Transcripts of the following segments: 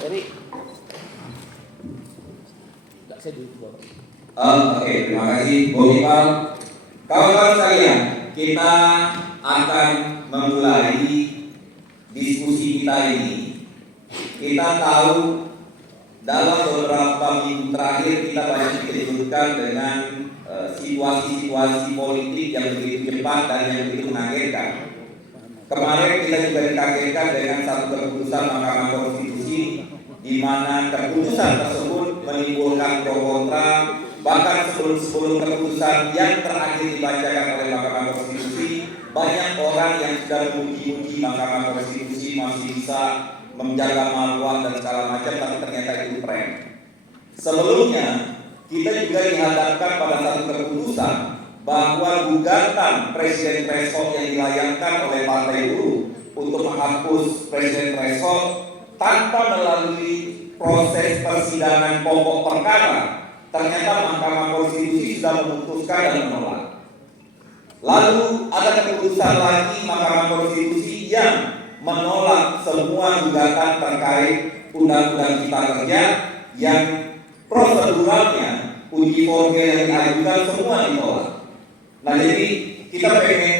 Eri. Enggak, saya dulu Bapak. Oke, terima kasih Bung Iqbal. Kawan-kawan sekalian, kita akan memulai diskusi kita ini. Kita tahu dalam beberapa minggu terakhir kita banyak dikejutkan dengan situasi-situasi politik yang begitu cepat dan yang begitu mengagetkan. Kemarin kita juga dikagetkan dengan satu keputusan Mahkamah Konstitusi di mana keputusan tersebut menimbulkan pro kontra. Bahkan sebelum keputusan yang terakhir dibacakan oleh Mahkamah Konstitusi, banyak orang yang sudah memuji-muji Mahkamah Konstitusi masih bisa menjaga marwah dan segala macam, tapi ternyata itu prank. Sebelumnya kita juga dihadapkan pada satu keputusan bahwa gugatan presiden threshold yang dilayangkan oleh Partai Buruh untuk menghapus presiden threshold tanpa melalui proses persidangan pokok perkara, ternyata Mahkamah Konstitusi sudah memutuskan dan menolak. Lalu ada keputusan lagi Mahkamah Konstitusi yang menolak semua gugatan terkait Undang-Undang Cipta Kerja yang proseduralnya uji formil yang diajukan semua ditolak. Nah, jadi kita pengen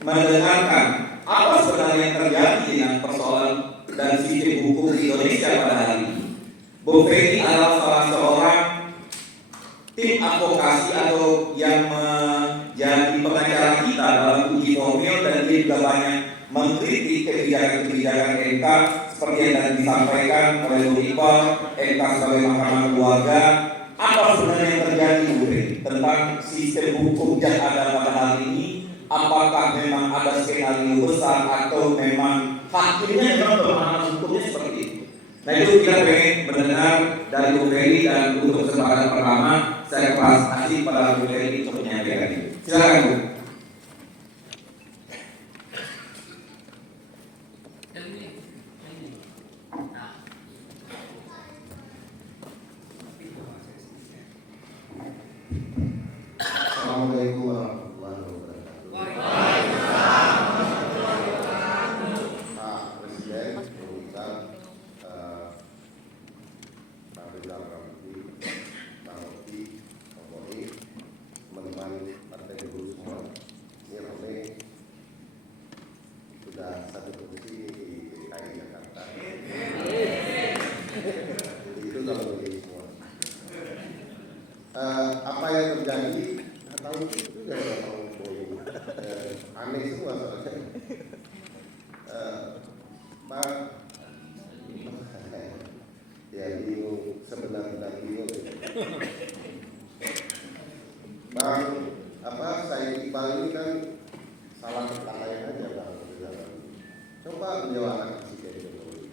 mendengarkan apa sebenarnya yang terjadi dengan persoalan dan sistem hukum di Indonesia pada hari ini. Bung Ferry adalah salah seorang tim advokasi atau yang menjadi pengacara kita dalam uji formil, dan dia juga banyak mengkritik kebijakan-kebijakan MK seperti yang tadi disampaikan oleh Bung Iqbal, MK sebagai mahkamah keluarga. Apa sebenarnya yang terjadi Bung Ferry tentang sistem hukum yang ada pada hari ini? Apakah memang ada skenario besar atau memang hakimnya memang pemahaman hukumnya seperti itu? Nah, itu kita pengen mendengar dari Bung Ferry, dan untuk kesempatan pertama saya kasih pada Bung Ferry untuk menyampaikan ini. Silakan Bu. Assalamualaikum warahmatullahi wabarakatuh. Pak Presiden meminta Pak Rizal Ramli, Pak Rocky, Pak Boni, teman-teman Partai Buruh semua. Ini rame, sudah satu posisi di DKI Jakarta. Jadi itu kalau bagi semua. Apa yang terjadi? Tahu itu juga orang Boeing, aneh semua soalnya. Pak, ya bingung, sebenarnya bingung. Bang, saya Iqbal ini kan salah ketalayan aja Bang. Coba beliau anak presiden Jokowi.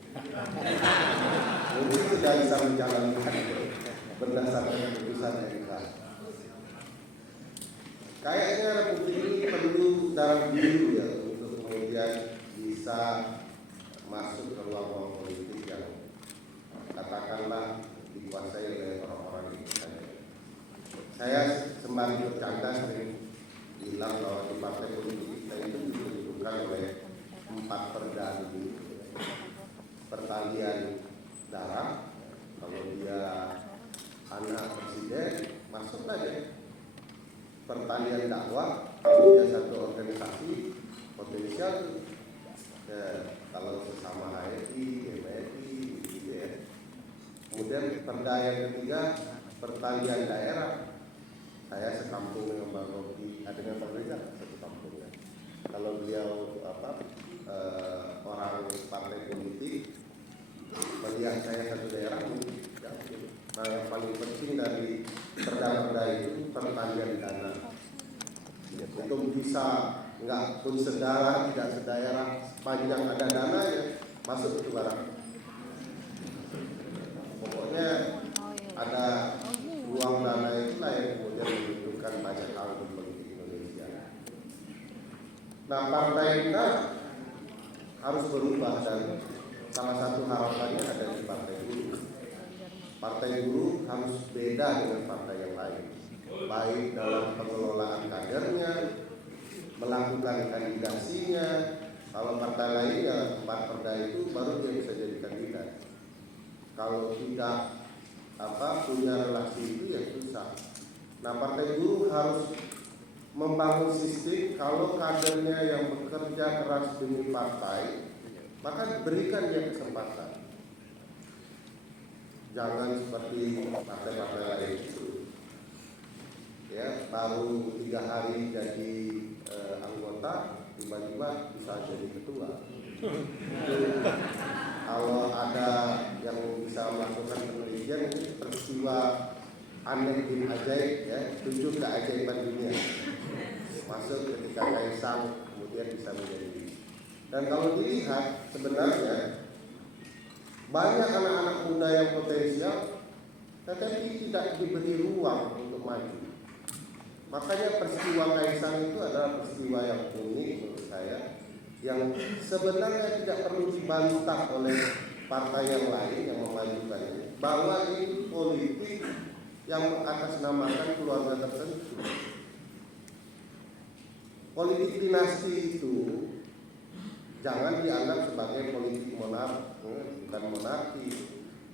Mungkin sudah bisa menjalankan berdasarkan keputusan MK. Kayaknya Republik ini perlu darah biru ya untuk kemudian bisa masuk ke ruang-ruang politik yang katakanlah dikuasai oleh orang-orang itu saja. Saya sembari bercanda sering bilang bahwa di partai politik kita itu ditentukan oleh 4 perda ini. Pertalian darah, kalau dia anak presiden masuk aja. Pertanian dakwah, kalau dia satu organisasi potensial, kalau sesama HSI, MSI, gitu ya. Kemudian perda yang ketiga, pertanian daerah. Saya sekampung dengan Bang Rocky, dengan Bang Rizal satu kampungnya. Kalau beliau orang partai politik, melihat saya satu daerah, ya, nah yang paling penting dari perda-perda itu pertanian dana. Untuk bisa nggak pun sedarah, tidak sedaerah, sepanjang ada dana ya masuk itu barang. Pokoknya ada ruang dana itulah yang kemudian menentukan banyak hal di politik Indonesia. Nah, partai kita harus berubah, dan salah satu harapannya ada di Partai Buruh. Partai Buruh harus beda dengan partai yang lain, baik dalam pengelolaan kadernya, melakukan kandidasinya. Kalau partai lain ya 4 perda itu baru dia bisa jadi kandidat. kalau tidak punya relasi itu ya susah. Nah, Partai Buruh harus membangun sistem kalau kadernya yang bekerja keras demi partai, maka berikan dia kesempatan. Jangan seperti partai-partai lain itu, ya baru 3 hari jadi anggota, tiba-tiba bisa jadi ketua. Kalau ada yang bisa melakukan penelitian, ini peristiwa aneh bin ajaib, ya 7 keajaiban dunia. Masuk ketika Kaisang kemudian bisa menjadi. Dan kalau dilihat sebenarnya banyak anak-anak muda yang potensial, tetapi tidak diberi ruang untuk maju. Makanya peristiwa Kaisang itu adalah peristiwa yang unik menurut saya, yang sebenarnya tidak perlu dibantah oleh partai yang lain yang memajukannya, bahwa ini politik yang mengatasnamakan keluarga tertentu. Politik dinasti itu jangan dianggap sebagai politik bukan monarki.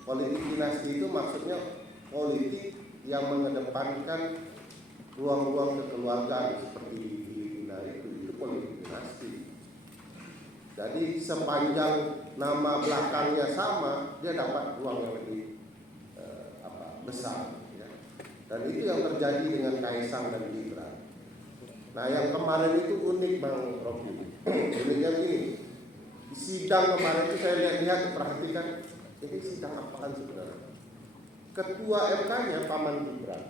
Politik dinasti itu maksudnya politik yang mengedepankan ruang-ruang kekeluargaan seperti di Filipina itu politik dinasti. Jadi sepanjang nama belakangnya sama, dia dapat ruang yang lebih besar. Ya. Dan itu yang terjadi dengan Kaisang dan Gibran. Nah, yang kemarin itu unik Bang Rocky. Uniknya ini, di sidang kemarin itu saya lihat perhatikan, ini sidang apaan sebenarnya? Ketua MK-nya paman Gibran.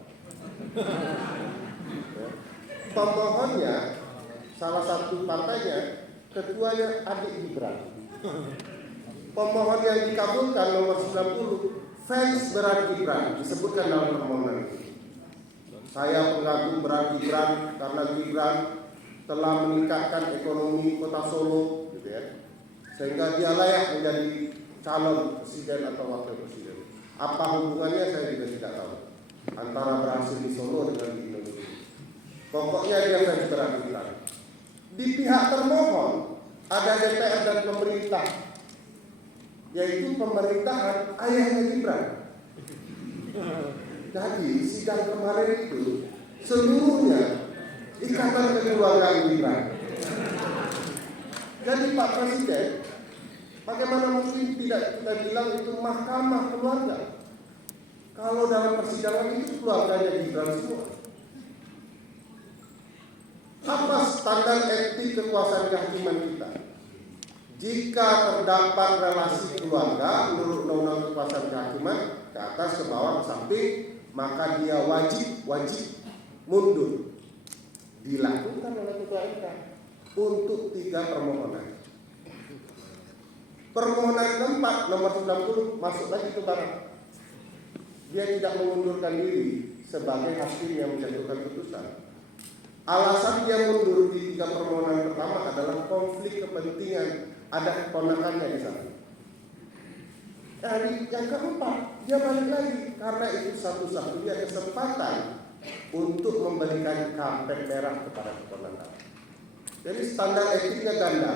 Ya. Pemohonnya salah satu partainya, ketuanya adik Gibran. Pemohon yang dikabulkan nomor 90 fans berat Gibran, disebutkan dalam permohonan. Saya pengagum berat Gibran karena Gibran telah meningkatkan ekonomi kota Solo, gitu ya, sehingga dia layak menjadi calon presiden atau wakil presiden. Apa hubungannya saya juga tidak tahu antara berhasil di Solo dengan di Indonesia. Pokoknya dia fans berat Gibran. Di pihak termohon ada DPR dan pemerintah, yaitu pemerintahan ayahnya Gibran. Jadi sidang kemarin itu seluruhnya ikatan kekeluargaan Gibran. Jadi Pak Presiden, bagaimana mungkin tidak kita bilang itu mahkamah keluarga? Kalau dalam persidangan itu keluarganya Gibran semua. Apa standar etik kekuasaan kehakiman kita? Jika terdapat relasi keluarga menurut undang-undang kekuasaan kehakiman, ke atas, ke bawah, ke samping, maka dia wajib mundur. Dilakukan oleh Ketua MK untuk 3 permohonan. Permohonan keempat nomor 90 masuk lagi ke barang. Dia tidak mengundurkan diri sebagai hakim yang menjatuhkan putusan. Alasan dia mundur di 3 permohonan pertama adalah konflik kepentingan, ada keponakannya di sana. Dari yang keempat, dia balik lagi karena itu satu-satunya kesempatan untuk memberikan karpet merah kepada keponakan. Jadi standar etiknya ganda.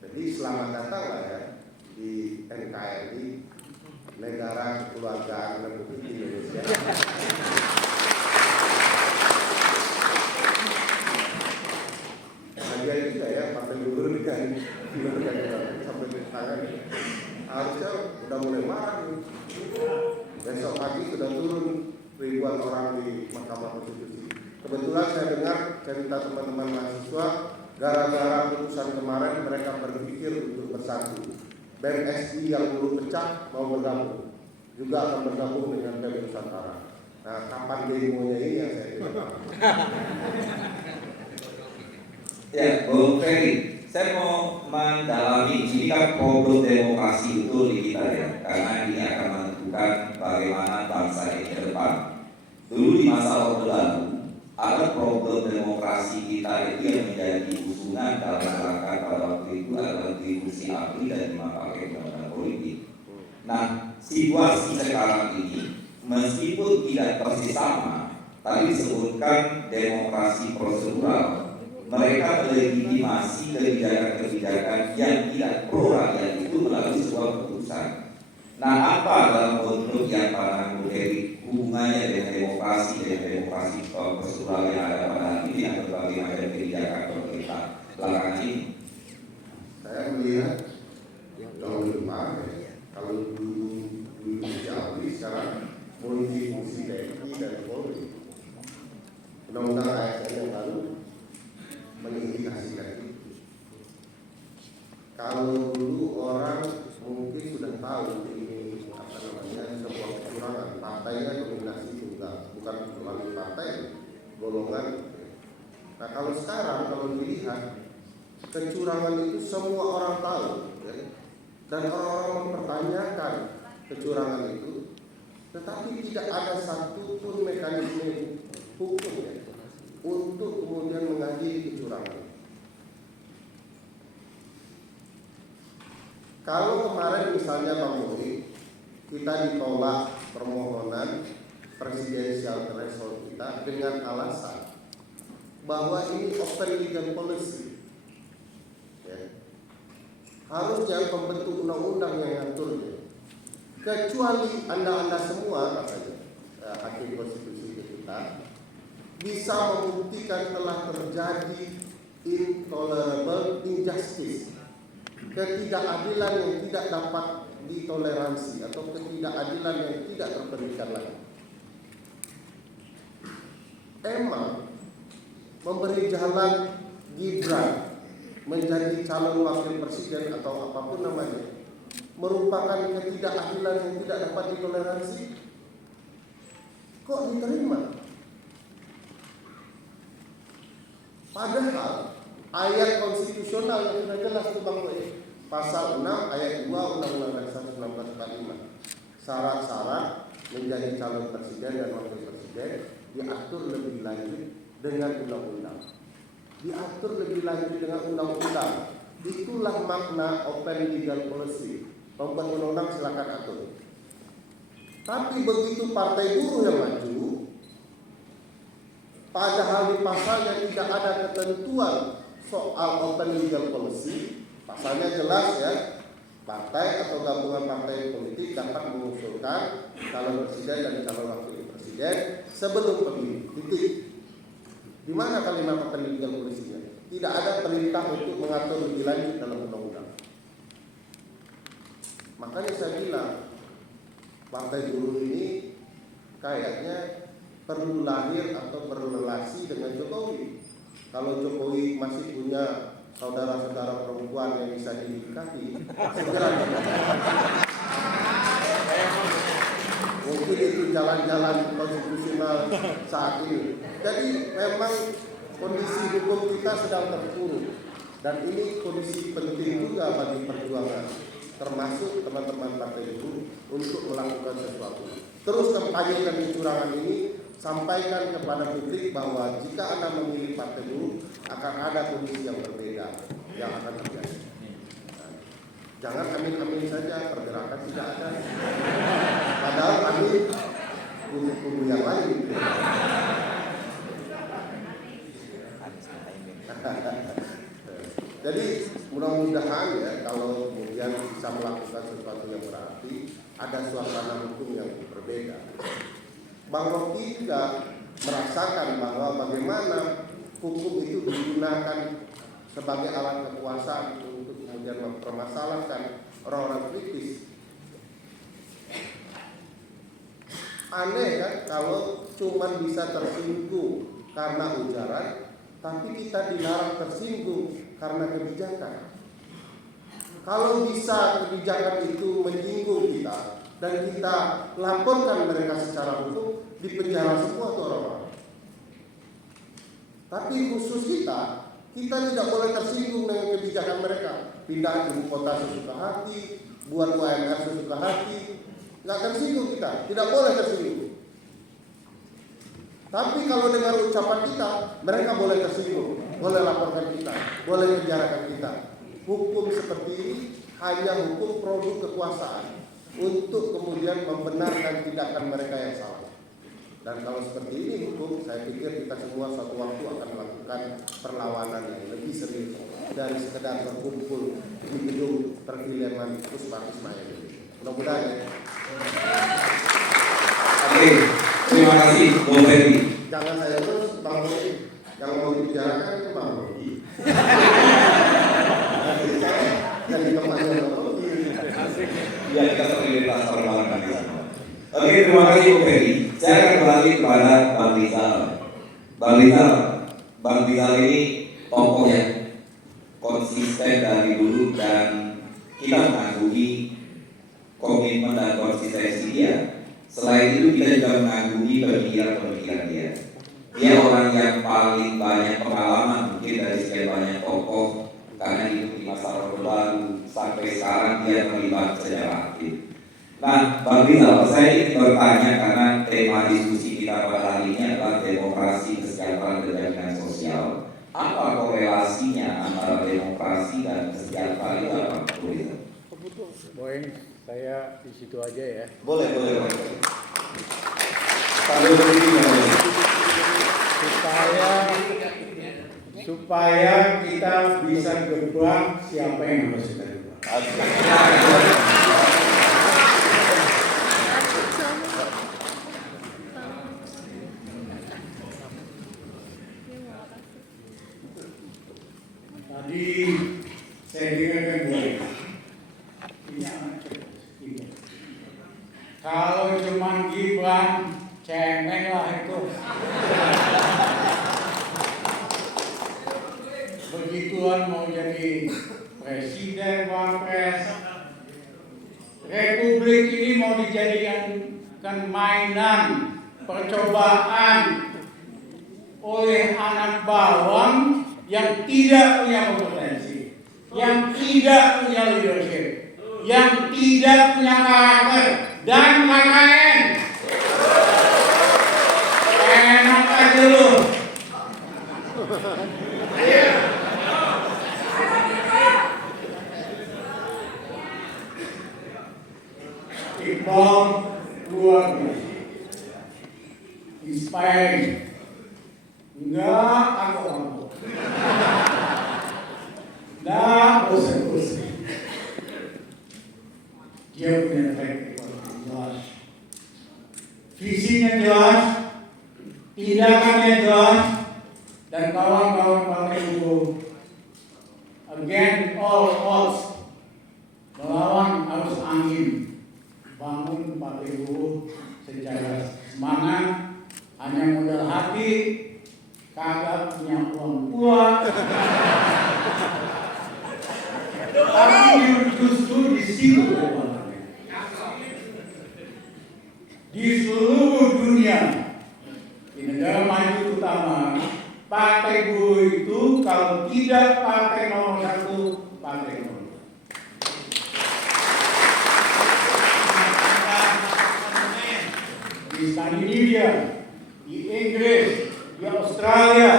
Jadi selamat datang lah ya di NKRI, Negara Kekeluargaan Republik Indonesia. Bagian juga ya Partai Buruh dengan sampai di tangan. Harusnya udah mulai marah nih. Besok pagi sudah turun ribuan orang di Mahkamah Konstitusi. Kebetulan saya dengar cerita teman-teman mahasiswa, gara-gara putusan kemarin mereka berpikir untuk bersatu. BMSI yang dulu pecah mau bergabung, juga akan bergabung dengan BEM Nusantara. Nah, kapan demonya ini yang saya tidak tahu. Ya, Bung Ferry, saya mau mendalami ini kan problem demokrasi itu di kita ya, karena ini akan menentukan bagaimana bangsa ini ke depan. Dulu di masa Orde Baru, ada problem demokrasi kita itu yang menjadi usungan dalam rangka pada waktu itu adalah distribusi APRI dan memakai undang-undang politik. Nah, situasi sekarang ini meskipun tidak persis sama, tadi disebutkan demokrasi prosedural, mereka melegitimasi kebijakan-kebijakan kebijakan yang tidak pro rakyat itu melalui sebuah keputusan. Nah, apa dalam konteks yang para dari hubungannya dengan demokrasi prosedural yang ada pada hari ini dan berbagai macam kebijakan pemerintah belakangan ini? Saya melihat jauh lebih baik kalau dulu jauh sekarang multifungsi TNI dan Polri. Undang-undang ASN yang lalu mengindikasikan itu. Kalau dulu orang mungkin sudah tahu ini sebuah kecurangan, partainya dominasi tunggal, bukan melalui partai, golongan. Nah kalau sekarang kalau dilihat kecurangan itu semua orang tahu, ya? Dan orang-orang mempertanyakan kecurangan itu, tetapi tidak ada satupun mekanisme hukum ya, untuk kemudian mengadili kecurangan. Kalau kemarin misalnya Bang Muri, kita ditolak permohonan presidensial threshold kita dengan alasan bahwa ini open legal policy, ya. Harusnya pembentuk undang-undang yang ngaturnya, kecuali anda semua katanya hakim konstitusi kita bisa membuktikan telah terjadi intolerable injustice, ketidakadilan yang tidak dapat ditoleransi atau ketidakadilan yang tidak terberikan lagi. Emang memberi jalan Gibran menjadi calon wakil presiden atau apapun namanya merupakan ketidakadilan yang tidak dapat ditoleransi? Kok diterima? Padahal ayat konstitusional yang sudah jelas itu Bang Boy, pasal 6 ayat 2 Undang-Undang Dasar 1945, syarat-syarat menjadi calon presiden dan wakil presiden diatur lebih lanjut dengan undang-undang. Diatur lebih lanjut dengan undang-undang. Itulah makna open legal policy. Pembuat undang-undang silakan atur. Tapi begitu partai buruh yang maju, padahal di pasalnya tidak ada ketentuan soal open legal policy, pasalnya jelas ya, partai atau gabungan partai politik dapat mengusulkan calon presiden dan calon wakil presiden sebelum pemilu. Titik. Di mana kalimat open legal policy-nya? Tidak ada perintah untuk mengatur lebih lanjut dalam undang-undang. Makanya saya bilang partai buruh ini kayaknya perlu lahir atau berrelasi dengan Jokowi. Kalau Jokowi masih punya saudara-saudara perempuan yang bisa dinikahi, segera. Mungkin itu jalan-jalan konstitusional saat ini. Jadi memang kondisi hukum kita sedang terpuruk, dan ini kondisi penting juga bagi perjuangan, termasuk teman-teman partai buruh untuk melakukan sesuatu. Terus kampanyekan kecurangan ini, sampaikan kepada publik bahwa jika Anda memilih partai buruh akan ada kondisi yang berbeda yang akan terjadi. Jangan amin-amin saja, pergerakan tidak ada. Padahal amin kubu yang lain. Jadi mudah-mudahan ya kalau kemudian bisa melakukan sesuatu yang berarti, ada suasana hukum yang berbeda. Bang Rocky juga merasakan bahwa bagaimana hukum itu digunakan sebagai alat kekuasaan untuk kemudian mempermasalahkan orang-orang kritis. Aneh kan kalau cuma bisa tersinggung karena ujaran, tapi kita dilarang tersinggung karena kebijakan. Kalau bisa kebijakan itu menyinggung kita dan kita laporkan mereka secara hukum, dipenjara semua tuh orang-orang. Tapi khusus kita tidak boleh tersinggung dengan kebijakan mereka. Pindah ibu kota sesuka hati, buat UMR sesuka hati, nggak tersinggung kita, tidak boleh tersinggung. Tapi kalau dengan ucapan kita, mereka boleh tersinggung, boleh laporkan kita, boleh penjarakan kita. Hukum seperti ini hanya hukum produk kekuasaan untuk kemudian membenarkan tindakan mereka yang salah. Dan kalau seperti ini hukum, saya pikir kita semua suatu waktu akan melakukan perlawanan yang lebih serius. dari sekedar berkumpul di gedung perfilman Usman Ismail. Mudah-mudahan ya. Oke, terima kasih Bung Ferdi. Jangan saya terus Bang Rogi. Yang mau dibicarakan itu Bang Rogi. Jadi temannya Bang Rogi. Ya, kita terlibat perlawanan di sana. Oke, terima kasih Bung Ferdi. Saya akan kembali kepada Bang Rizal. Bang Rizal ini tokoh yang konsisten dari dulu dan kita mengagumi komitmen dan konsistensi dia. Selain itu kita juga mengagumi pemikiran dia. Dia orang yang paling banyak pengalaman mungkin dari sekian banyak tokoh karena hidup di masa Orde Baru sampai sekarang dia terlibat secara aktif. Nah, Bang Rizal, saya ingin bertanya karena tema diskusi kita pada hari ini adalah demokrasi, kesejahteraan, dan jaminan sosial. Apa korelasinya antara demokrasi dan kesejahteraan itu apa, Bang Rizal? Boeing, saya di situ aja ya. Boleh. Sambil berdiri, supaya kita bisa gebrak siapa yang harus kita gebrak. Tadi saya dengarkan Boeing. Kalau cuma Gibran, cengeng lah itu. Begituan mau jadi presiden, wapres, Republik ini mau dijadikan mainan, percobaan oleh anak bawang yang tidak punya kompetensi, yang tidak punya leadership, yang tidak punya karakter dan KKN. Enak aja lu. Iqbal luar biasa, inspiring, enggak aku, enggak bosan. Dia punya track record jelas, visinya jelas, tindakannya jelas, dan kawan-kawan Partai Buruh against all odds, melawan arus angin, bangun Partai Buruh secara semangat, hanya modal hati, kagak punya uang tua. Tapi justru di situ di seluruh dunia, di negara maju utama, Partai Buruh itu kalau tidak partai nomor satu, partai nomor dua. Di Skandinavia, di Inggris, di Australia,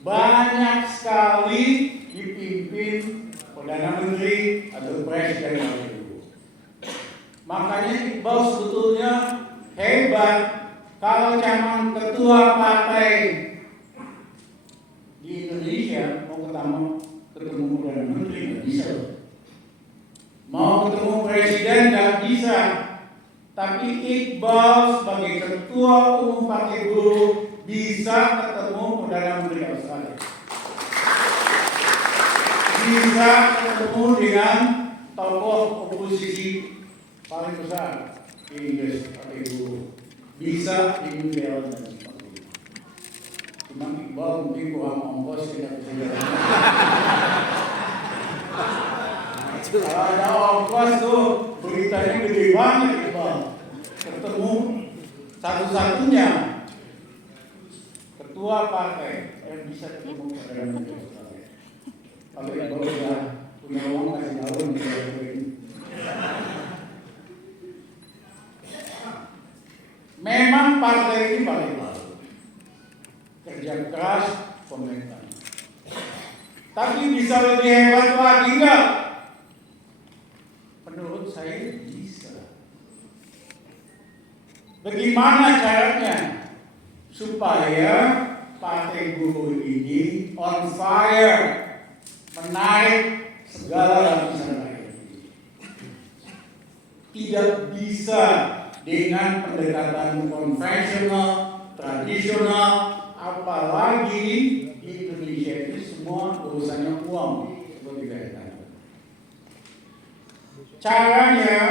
banyak sekali dipimpin Perdana Menteri atau Presiden Partai Buruh. Makanya Iqbal sebetulnya hebat kalau zaman ketua partai di Indonesia mau ketemu Perdana Menteri nggak bisa, mau ketemu Presiden nggak bisa. Tapi Iqbal sebagai ketua umum Partai Buruh bisa ketemu Perdana Menteri Australia, bisa ketemu dengan tokoh oposisi paling besar di Inggris, Partai Buruh, bisa di New Zealand dan sebagainya. Cuma Iqbal mungkin kurang ongkos tidak bisa jalan. Kalau ada ongkos tuh beritanya gede banget Iqbal. Ketemu satu-satunya ketua partai yang bisa ketemu Perdana Menteri Australia. Kalau Iqbal sudah punya uang kasih tahu nih. Memang partai ini paling baru, kerja keras pemerintah. Tapi bisa lebih hebat lagi enggak? Menurut saya bisa. Bagaimana caranya supaya Partai Buruh ini on fire menarik segala lapisan rakyat. Tidak bisa dengan pendekatan konvensional, tradisional, apalagi di Indonesia itu semua urusannya uang seperti kata. Caranya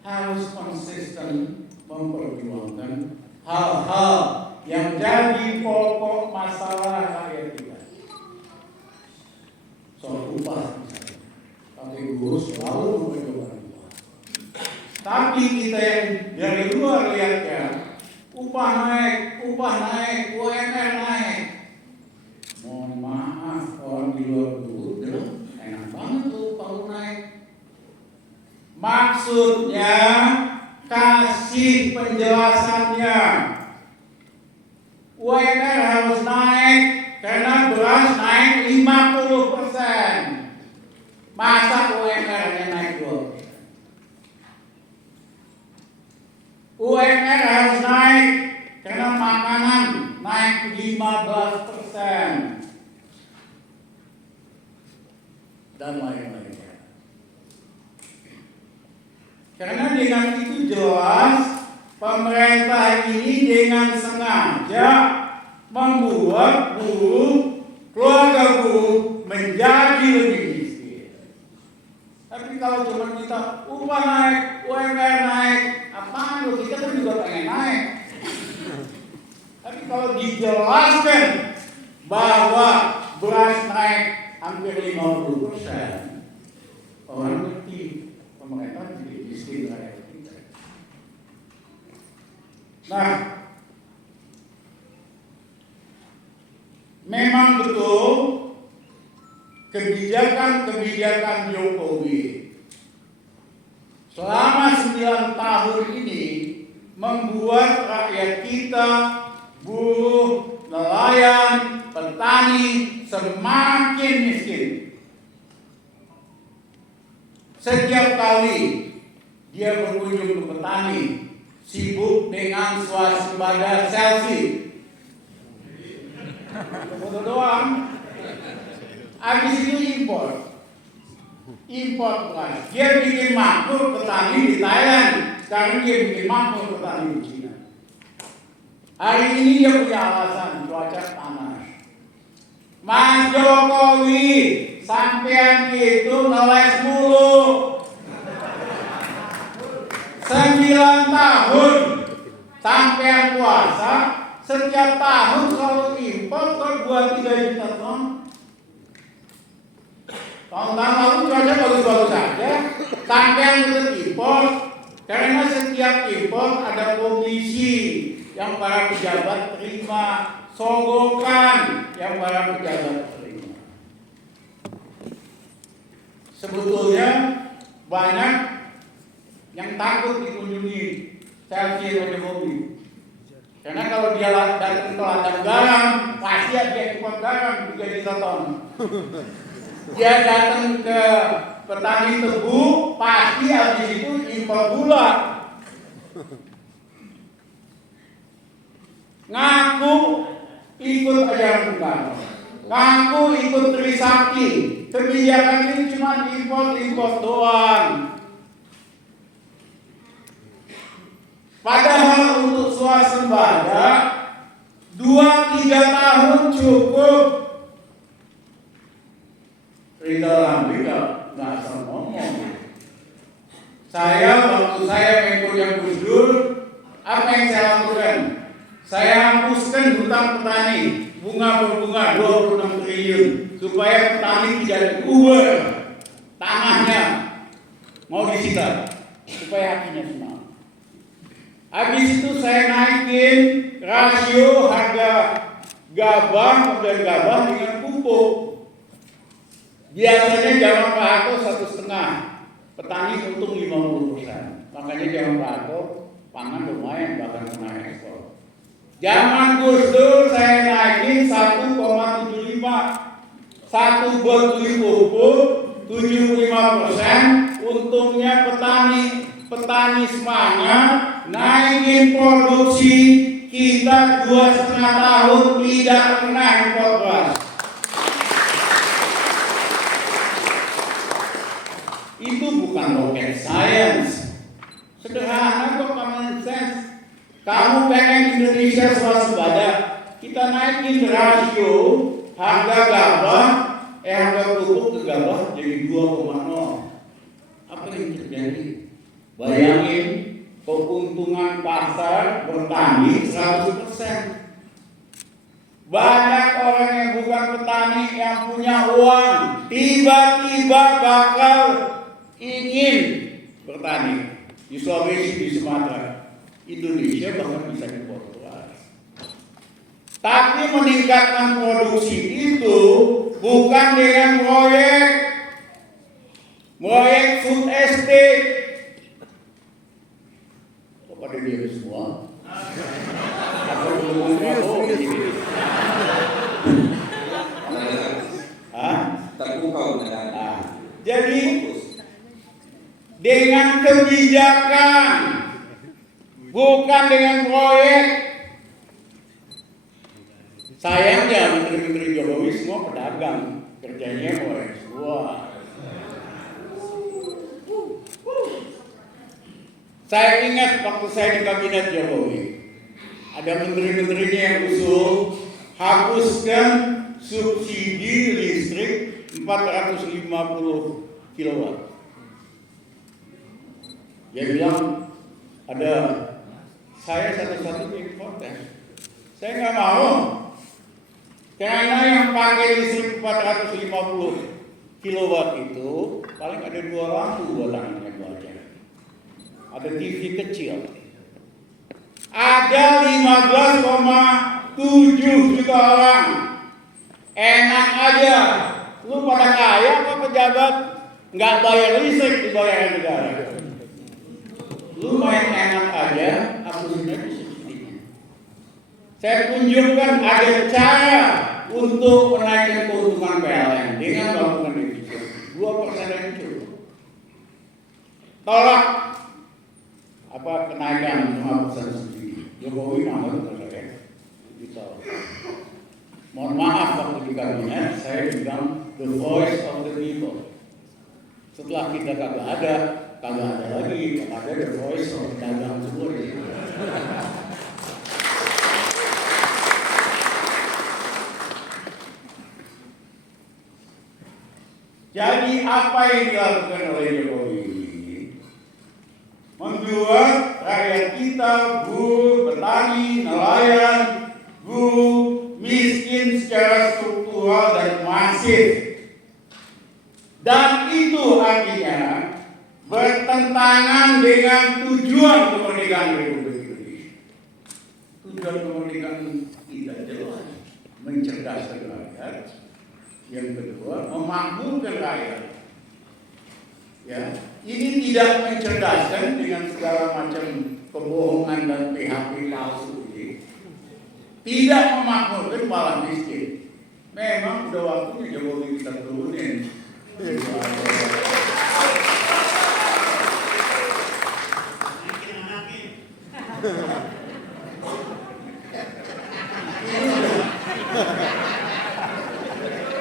harus konsisten memperjuangkan hal-hal yang jadi pokok masalah rakyat kita. Soal upah misalnya, tapi guru selalu memperjuangkan upah. Tapi kita yang dari luar lihatnya, upah naik, UMR naik. Mohon maaf, orang di luar dulu bilang enak banget tuh kalau naik. Maksudnya kasih penjelasannya. UMR harus naik karena beras naik 50%. Masa UMR-nya naik 2%? UMR harus naik karena makanan naik 15%. Dan lain-lainnya. Karena dengan itu jelas pemerintah ini dengan sengaja membuat buruh, keluarga buruh menjadi lebih miskin. Tapi kalau cuma kita upah naik, UMR naik, apaan loh, kita kan juga pengen naik. Tapi kalau dijelaskan bahwa beras naik hampir 50%, orang ngerti pemerintah jadi miskin rakyat kita. Nah, memang betul kebijakan-kebijakan Jokowi selama 9 tahun ini membuat rakyat kita, buruh, nelayan, petani semakin miskin. Setiap kali dia berkunjung ke petani, sibuk dengan swasembada selfie. Foto doang. Habis itu impor beras. Dia bikin makmur petani di Thailand. Sekarang dia bikin makmur petani di Cina. Hari ini dia punya alasan cuaca panas. Mas Jokowi, sampean itu ngeles mulu. 9 tahun sampean puasa, setiap tahun selalu impor ke 2-3 juta ton. Tahun-tahun lalu cuaca bagus-bagus saja, sampean tetap impor. Karena setiap impor ada komisi yang para pejabat terima, sogokan yang para pejabat terima. Sebetulnya banyak yang takut dikunjungi selfie dengan Jokowi. Karena kalau dia datang ke ladang garam, pasti dia impor garam 3 juta ton. Dia datang ke petani tebu, pasti habis itu impor gula. Ngaku ikut ajaran Bung Karno, ngaku ikut Trisakti. Kebijakan ini cuma impor doang. Padahal untuk swasembada 2-3 tahun cukup. Rizal Ramli nggak asal ngomong. Waktu saya Menko Gus Dur, apa yang saya lakukan? Saya hapuskan hutang petani, bunga berbunga 26 triliun, supaya petani tidak diuber tanahnya, mau disita, supaya hatinya senang. Habis itu saya naikin rasio harga gabah dengan pupuk. Biasanya zaman Pak Harto 1,5, petani untung 50%. Makanya zaman Pak Harto pangan lumayan, bahkan kena ekspor. Zaman Gus Dur saya naikin 1,75. Satu buat beli pupuk 75%, untungnya petani semangat naikin produksi, kita 2,5 tahun tidak pernah impor beras. Itu bukan rocket science. Sederhana kok, common sense. Kamu pengen Indonesia swasembada, kita naikin rasio harga gabah, harga pupuk ke gabah jadi 2,0. Apa yang terjadi? Bayangin keuntungan pasar bertani 100%. Banyak orang yang bukan petani yang punya uang tiba-tiba bakal ingin bertani di Sulawesi, di Sumatera, Indonesia bahkan bisa di Portugal. Tapi meningkatkan produksi itu bukan dengan proyek food estate. Kok pada diam semua? Apa belum terpukau dengan jadi dengan kebijakan, bukan dengan proyek. Sayangnya menteri-menteri Jokowi semua pedagang, kerjanya proyek semua. Saya ingat waktu saya di kabinet Jokowi, ada menteri-menterinya yang usul hapuskan subsidi listrik 450 kW. Dia bilang ada saya satu-satunya protes. Saya nggak mau, karena yang pakai listrik 450 kW itu paling ada 2 lampu buat anaknya belajar. Ada TV kecil. Ada 15,7 juta orang. Enak aja. Lu pada kaya apa pejabat? Nggak bayar listrik, dibayar negara. Lu main enak aja, hapusin aja subsidinya. Saya tunjukkan ada cara untuk menaikkan keuntungan PLN dengan melakukan divisi 2% yang cukup. Tolak apa kenaikan penghapusan subsidi. Jokowi mau saya ditolak. Mohon maaf waktu di kabinet saya bilang the voice of the people. Setelah kita kagak ada lagi, yang ada the voice of dagang semua. Jadi apa yang dilakukan oleh Jokowi ini membuat rakyat kita, buruh, petani, nelayan, buruh miskin secara struktural dan masif. Dan itu artinya bertentangan dengan tujuan kemerdekaan Republik Indonesia. Tujuan kemerdekaan tidak jelas, mencerdaskan rakyat. Yang kedua, memakmurkan rakyat. Ya, ini tidak mencerdaskan dengan segala macam kebohongan dan PHP palsu ini. Tidak memakmurkan, malah miskin. Memang udah waktunya Jokowi kita turunin.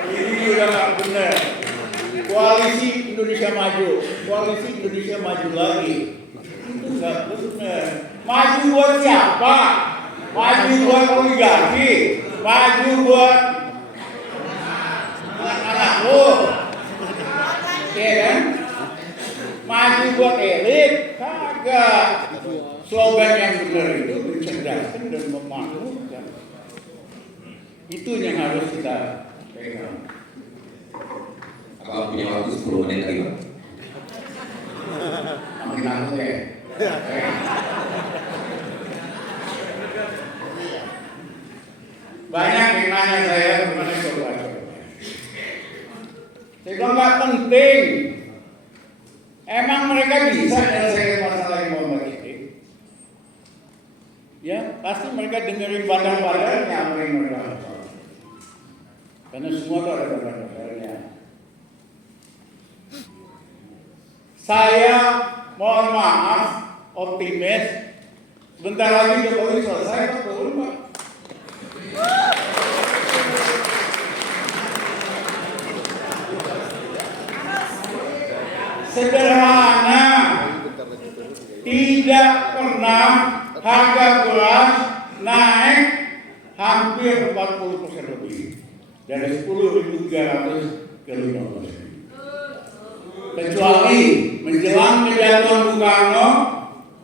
Ini udah nggak benar. Koalisi Indonesia Maju lagi. Itu nggak benar. Maju buat siapa? Maju buat oligarki, maju buat anak-anak lo, ya kan? Maju buat elit, kagak. Slogan yang benar itu mencerdaskan dan memakmurkan. Itu yang harus kita pegang. Kalau punya waktu 10 menit lagi, Pak. Makin takut ya. Banyak yang nanya saya mengenai coba. Saya bilang nggak penting. Emang mereka bisa menyelesaikan masalah yang mau ini? Ya, pasti mereka dengerin bandar-bandarnya apa yang mereka lakukan. Karena semua itu ada bandar-bandarnya. Saya mohon maaf, optimis. Bentar lagi Jokowi selesai, Pak. Turun, Pak. sederhana. Tidak pernah harga beras naik hampir 40% lebih, dari 10.300 ke 15.000. Kecuali menjelang kejatuhan Bung Karno,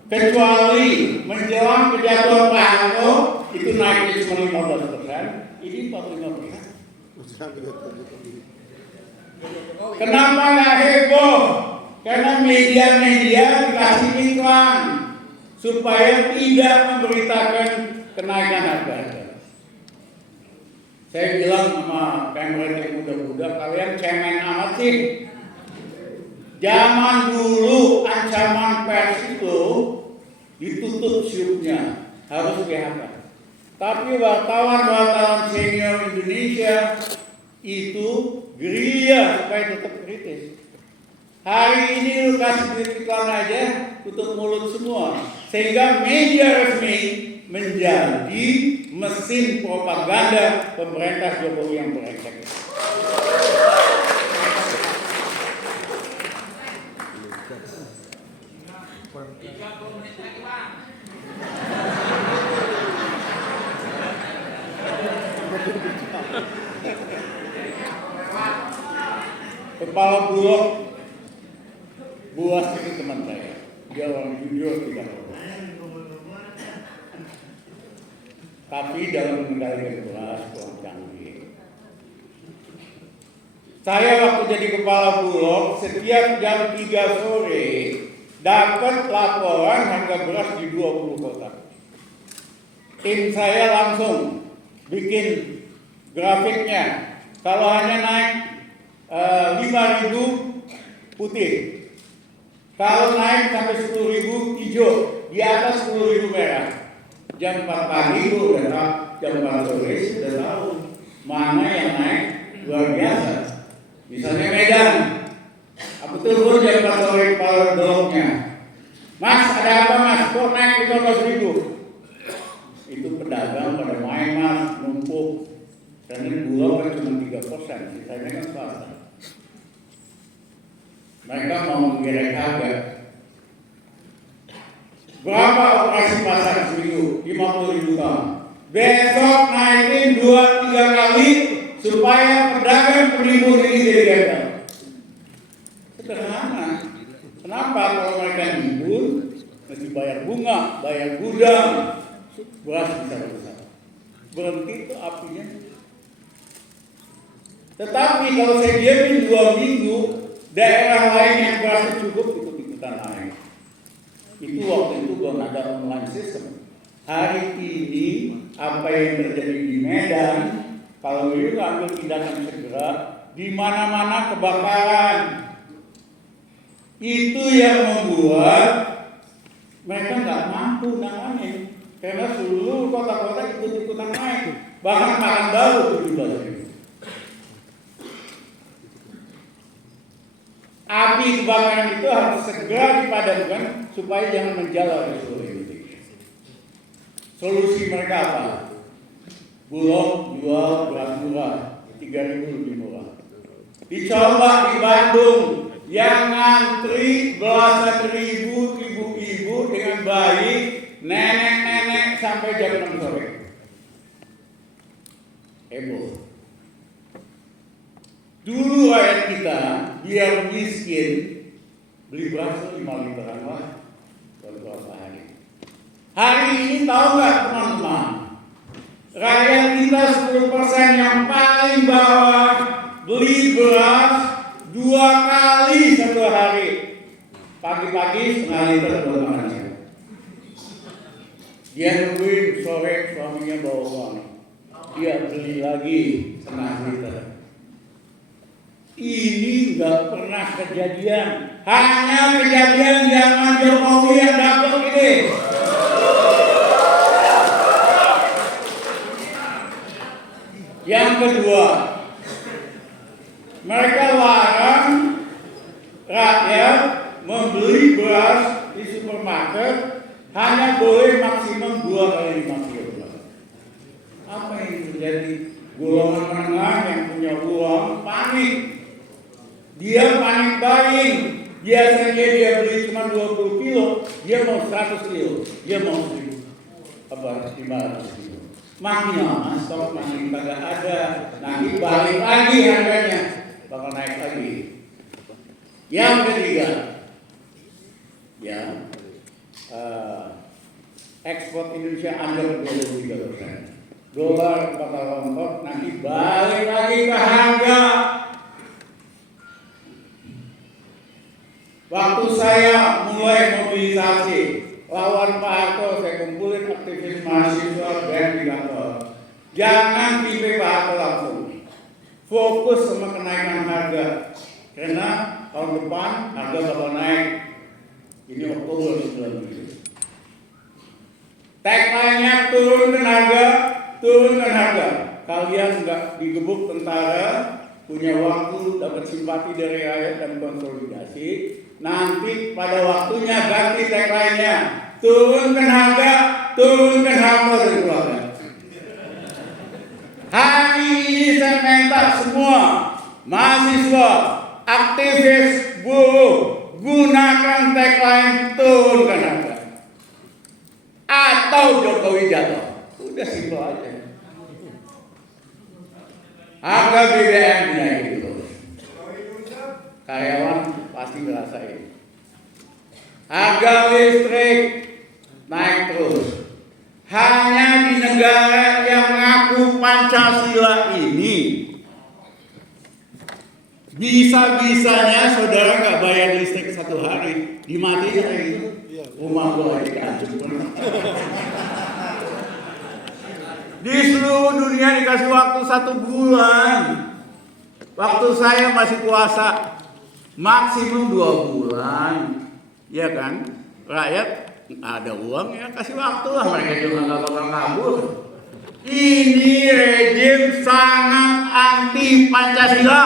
kecuali menjelang kejatuhan Pak Harto, itu naiknya cuma 15%, ini 45%. Kenapa nggak heboh? Karena media-media dikasih iklan supaya tidak memberitakan kenaikan harga. Saya bilang sama mereka muda-muda, kalian cemen amat sih. Zaman dulu ancaman pers itu ditutup siupnya, harus PHK. Tapi wartawan-wartawan senior Indonesia itu gerilya supaya tetap kritis. Hari ini lu kasih iklan aja, tutup mulut semua. Sehingga media resmi menjadi mesin propaganda pemerintah Jokowi yang brengsek. Kepala Bulog Buas itu teman saya, dia orang jujur tidak bohong. Tapi dalam mengendalikan beras kurang canggih. Saya waktu jadi kepala Bulog, setiap jam 3 sore dapat laporan harga beras di 20 kota. Tim saya langsung bikin grafiknya. Kalau hanya naik 5.000 putih, kalau naik sampai 10.000 hijau, di atas 10.000 merah. Jam 4 pagi udah jam 4 sore sudah tahu mana yang naik luar biasa. Misalnya Medan, aku telepon jam 4 sore kepala Bulognya, Mas ada apa Mas? Kok naik 15.000? Itu pedagang pada main Mas, numpuk. Karena Bulog kan cuma 3%, sisanya kan swasta. Mereka mau menggerek harga. Berapa operasi pasar seminggu? 50.000 ton. Besok naikin 2-3 kali supaya pedagang penimbun ini jadi gagal. Sederhana. Kenapa? Kalau mereka nimbun, mesti bayar bunga, bayar gudang, beras bisa besar. Berhenti itu apinya. Tetapi kalau saya diamin 2 minggu, daerah lain yang beras cukup ikut-ikutan naik. Itu waktu itu belum ada online system. Hari ini apa yang terjadi di Medan, kalau itu ambil tindakan segera, di mana-mana kebakaran. Itu yang membuat mereka nggak mampu nanganin, karena seluruh kota-kota ikut-ikutan naik, bahkan Pekanbaru 17.000. Api kebakaran itu harus segera dipadamkan supaya jangan menjalar di seluruh Indonesia. Solusi mereka apa? Bulog jual beras murah, 3.000 lebih murah. Dicoba di Bandung, yang ngantri belasan ribu, ibu-ibu dengan bayi, nenek-nenek sampai jam 6 sore. Heboh. Dulu rakyat kita biar miskin beli beras 5 literan lah beberapa hari. Hari ini tahu nggak teman-teman? Rakyat kita 10% yang paling bawah beli beras 2 kali satu hari. Pagi-pagi setengah liter buat makan siang. Dia nungguin sore suaminya bawa uang. Dia beli lagi setengah liter. Ini nggak pernah kejadian, hanya kejadian zaman Jokowi yang dapat ini. Yang kedua, mereka larang rakyat membeli beras di supermarket, hanya boleh maksimum 2 kali 5 kg. Apa yang terjadi? Golongan menengah yang punya uang panik. Dia panik buying, Biasanya dia beli cuma 20 kilo, dia mau 100 kilo, dia mau 500 kilo. Makin lama stok makin kagak ada, nanti balik lagi harganya, bakal naik lagi. Yang ketiga, ya, ekspor Indonesia under 23%. Dolar bakal rontok, nanti balik lagi ke harga. Waktu saya mulai mobilisasi lawan Pak Harto, saya kumpulin aktivis mahasiswa dan di kantor. Jangan pilih Pak Harto langsung, fokus sama kenaikan harga, karena tahun depan harga bakal naik. Ini Oktober 19. Tagline-nya turunkan harga. Kalian nggak digebuk tentara, punya waktu dapat simpati dari rakyat dan konsolidasi. Nanti pada waktunya ganti tagline-nya, turunkan harga dari keluarga. Hari ini saya minta semua mahasiswa, aktivis, buruh, gunakan tagline turunkan harga atau Jokowi jatuh. Udah simpel aja. Harga BBM naik terus. Karyawan pasti ngerasain. Harga listrik naik terus. Hanya di negara yang mengaku Pancasila ini, bisa-bisanya saudara nggak bayar listrik 1 hari, dimatiin itu. Rumah gua dihancurkan. Di seluruh dunia dikasih waktu 1 bulan. Waktu saya masih puasa maksimum 2 bulan, ya kan? Rakyat ada uang ya kasih waktu lah, mereka juga nggak bakal kabur. Ini rejim sangat anti Pancasila.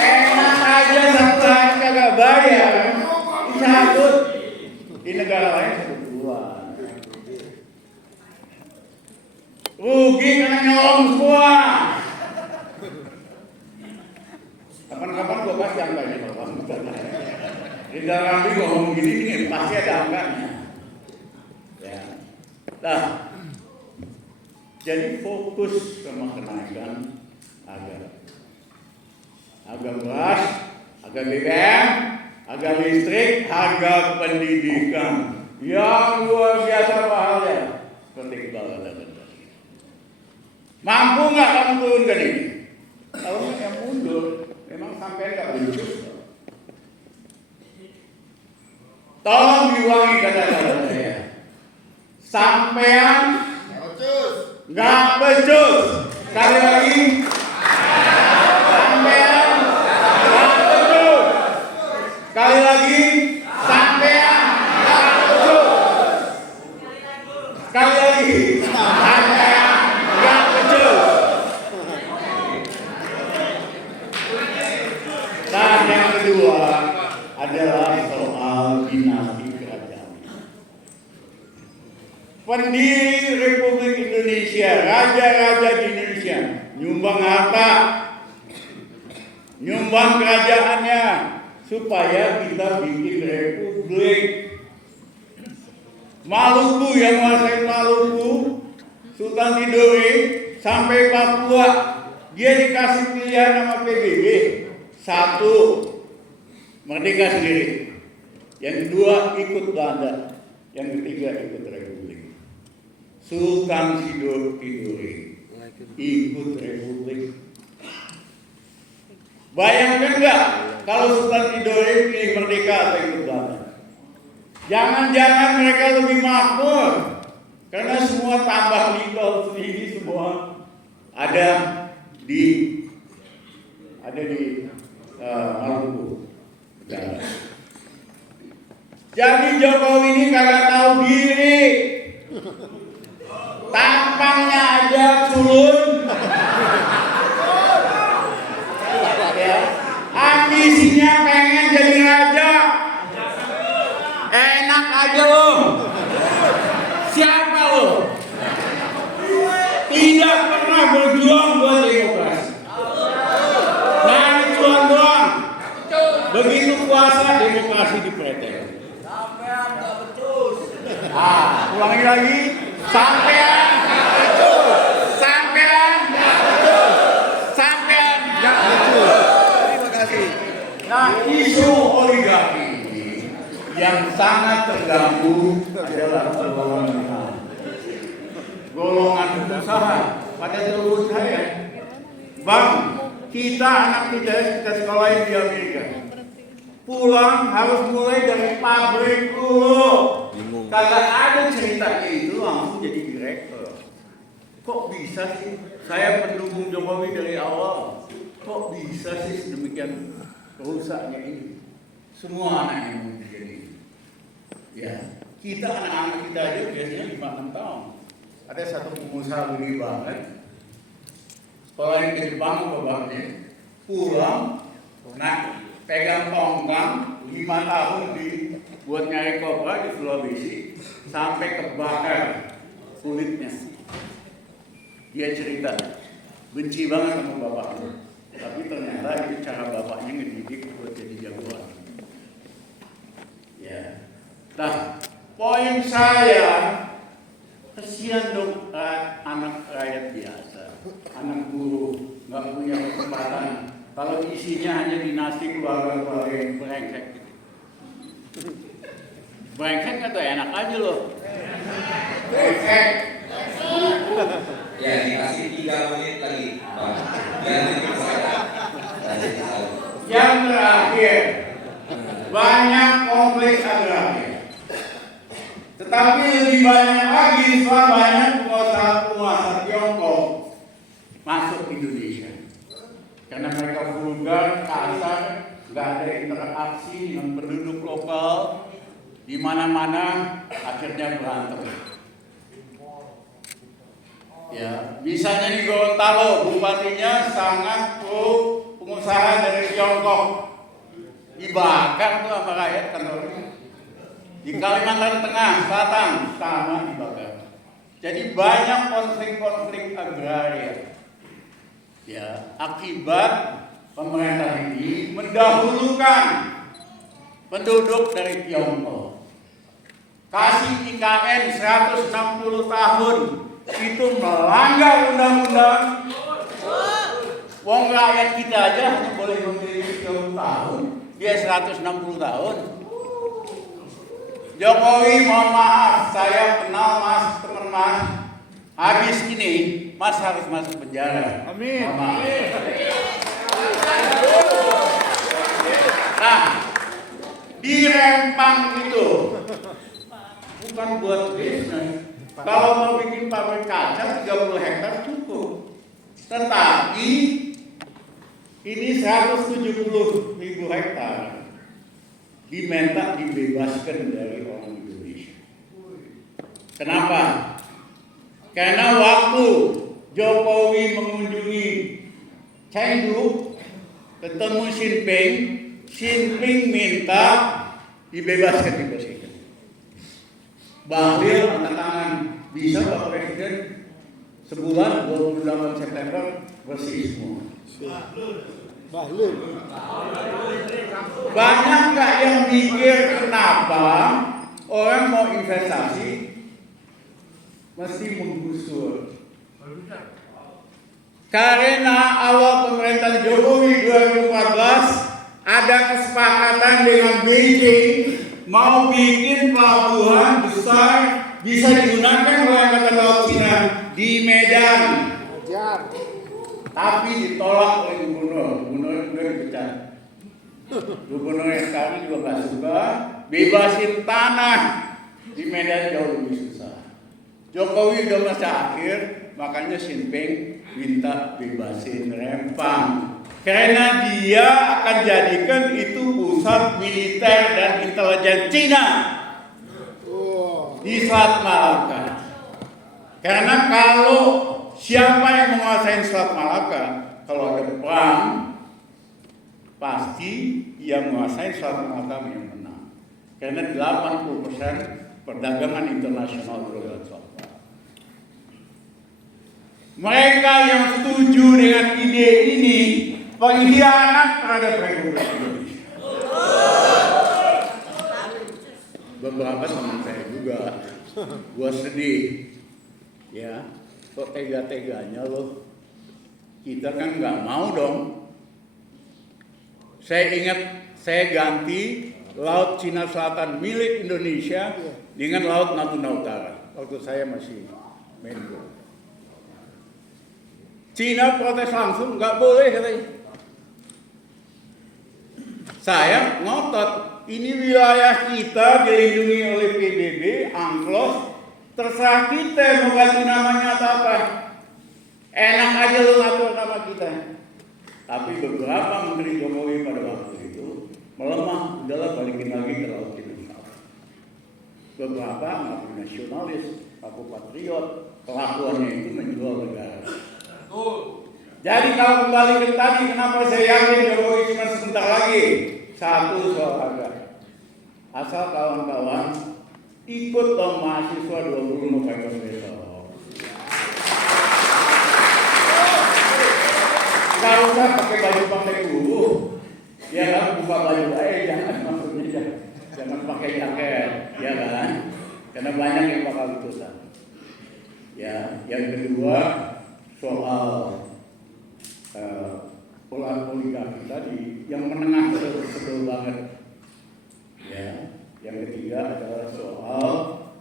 Enak aja 1 hari kagak bayar, dicabut. Di negara lain 1 bulan. Rugi karena nyolong semua. Kapan-kapan gua kasih angkanya kalau kamu bertanya. Di dalam gua ngomong gini pasti ada angkanya. Ya. Nah, jadi fokus sama kenaikan harga beras, harga BBM, harga listrik, harga pendidikan yang luar biasa mahalnya. Seperti kita katakan. Mampu nggak kamu turunkan ini? Kalau nggak yang mundur, memang sampai nggak becus. Tolong diulangi kata-kata saya. Sampean nggak becus. Sekali lagi. Sampean nggak becus. Sekali lagi. Sampean nggak becus. Sekali lagi. Nah, yang kedua adalah soal dinasti kerajaan. Pendiri Republik Indonesia, raja-raja di Indonesia, nyumbang harta, nyumbang kerajaannya supaya kita bikin republik. Maluku yang menguasai Maluku, Sultan Tidore sampai Papua, dia dikasih pilihan sama PBB. 1, merdeka sendiri. Yang 2, ikut Belanda. Yang ketiga, ikut Republik. Sultan Tidore ikut Republik. Bayangkan nggak kalau Sultan Tidore pilih merdeka atau ikut Belanda? Jangan-jangan mereka lebih makmur, karena semua tambah nikel sendiri semua ada di Maluku. Jadi Jokowi ini kagak tahu diri, tampangnya aja culun, ya. Ambisinya pengen jadi raja, enak aja lo. Siapa lo? Tidak pernah berjuang buat demokrasi. Dari Begitu kuasa demokrasi dipretel. Sampean nggak becus. Ulangi lagi. Sampean nggak becus. Sampean nggak becus. Sampean nggak becus. Terima kasih. Nah, isu oligarki yang sangat terganggu adalah golongan pengusaha. Pada telepon saya, Bang, kita anak kita sekolahin di Amerika. Pulang harus mulai dari pabrik dulu. Kagak ada ceritanya itu langsung jadi direktur. Kok bisa sih? Saya pendukung Jokowi dari awal. Kok bisa sih sedemikian rusaknya ini? Semua anak yang mau jadi. Ya, kita anak-anak kita aja biasanya 5-6 tahun. Ada satu pengusaha gede banget. Sekolah yang ke Jepang bapaknya, pulang, pegang tongkang 5 tahun buat nyari kopra di Sulawesi sampai kebakar kulitnya. Dia cerita benci banget sama bapaknya, tapi ternyata itu cara bapaknya ngedidik buat jadi jagoan. Ya, nah poin saya kesian dong anak rakyat biasa, anak buruh nggak punya kesempatan. Kalau isinya hanya dinasti keluarga-keluarga yang brengsek. Brengsek atau enak aja loh. Brengsek. Ya, dikasih 3 menit lagi, Pak. Jangan diselesaikan. Yang terakhir, banyak konflik agraria. Tetapi lebih banyak lagi setelah banyak pengusaha Tiongkok masuk Indonesia. Karena mereka vulgar, kasar, nggak ada interaksi dengan penduduk lokal, di mana-mana akhirnya berantem. Ya, misalnya di Gorontalo, bupatinya sangat pro pengusaha dari Tiongkok, dibakar tuh sama rakyat kantornya. Di Kalimantan Tengah, Selatan sama dibakar. Jadi banyak konflik-konflik agraria. Ya, akibat pemerintah ini mendahulukan penduduk dari Tiongkok. Kasih IKN 160 tahun itu melanggar undang-undang. Wong rakyat kita aja hanya boleh memilih 30 tahun, dia 160 tahun. Jokowi, mohon maaf, saya kenal Mas, teman Mas. Habis ini Mas harus masuk penjara. Amin. Nah, di Rempang itu bukan buat bisnis. Kalau mau bikin pabrik kaca 30 hektar cukup. Tetapi ini 170.000 hektar diminta dibebaskan dari orang Indonesia. Kenapa? Karena waktu Jokowi mengunjungi Chengdu ketemu Xi Jinping minta dibebaskan dibersihkan. Bahlil tanda tangan, bisa Pak Presiden sebulan 28 September bersih semua. Bahlul. Banyak nggak yang mikir kenapa orang mau investasi mesti menggusur? Karena awal pemerintahan Jokowi 2014 ada kesepakatan dengan Beijing mau bikin pelabuhan besar bisa digunakan oleh Angkatan Laut Cina di Medan. Tapi ditolak oleh gubernur juga dipecat. Gubernur yang sekarang juga nggak suka, bebasin tanah di Medan jauh lebih susah. Jokowi udah masa akhir, makanya Xi Jinping minta bebasin Rempang. Karena dia akan jadikan itu pusat militer dan intelijen Cina di Selat Malaka. Karena kalau siapa yang menguasai Selat Malaka, kalau ada perang, pasti yang menguasai Selat Malaka yang menang. Karena 80% perdagangan internasional berjalan Selat Malaka. Mereka yang setuju dengan ide ini pengkhianat terhadap Republik Indonesia. Beberapa teman saya juga, gua sedih, ya, kok tega-teganya loh. Kita kan nggak mau dong. Saya ingat saya ganti Laut Cina Selatan milik Indonesia dengan Laut Natuna Utara waktu saya masih Menko. Cina protes langsung, nggak boleh katanya. Saya ngotot, ini wilayah kita dilindungi oleh PBB, UNCLOS, terserah kita mau ganti namanya atau apa. Enak aja lu ngatur nama kita. Tapi beberapa menteri Jokowi pada waktu itu melemah, udahlah balikin lagi ke Laut Cina Selatan. Beberapa ngaku nasionalis, ngaku patriot, kelakuannya itu menjual negara. Jadi kalau kembali ke tadi, kenapa saya yakin Jokowi cuma sebentar lagi? Satu soal harga. Asal kawan-kawan ikut dong mahasiswa 20 November besok. Gak usah pakai baju partai dulu. Ya kan, buka baju jangan maksudnya jangan pakai jaket, ya kan? Karena banyak yang bakal ikutan. Ya, yang kedua soal oligarki tadi yang menengah sebel banget. Ya, yang ketiga adalah soal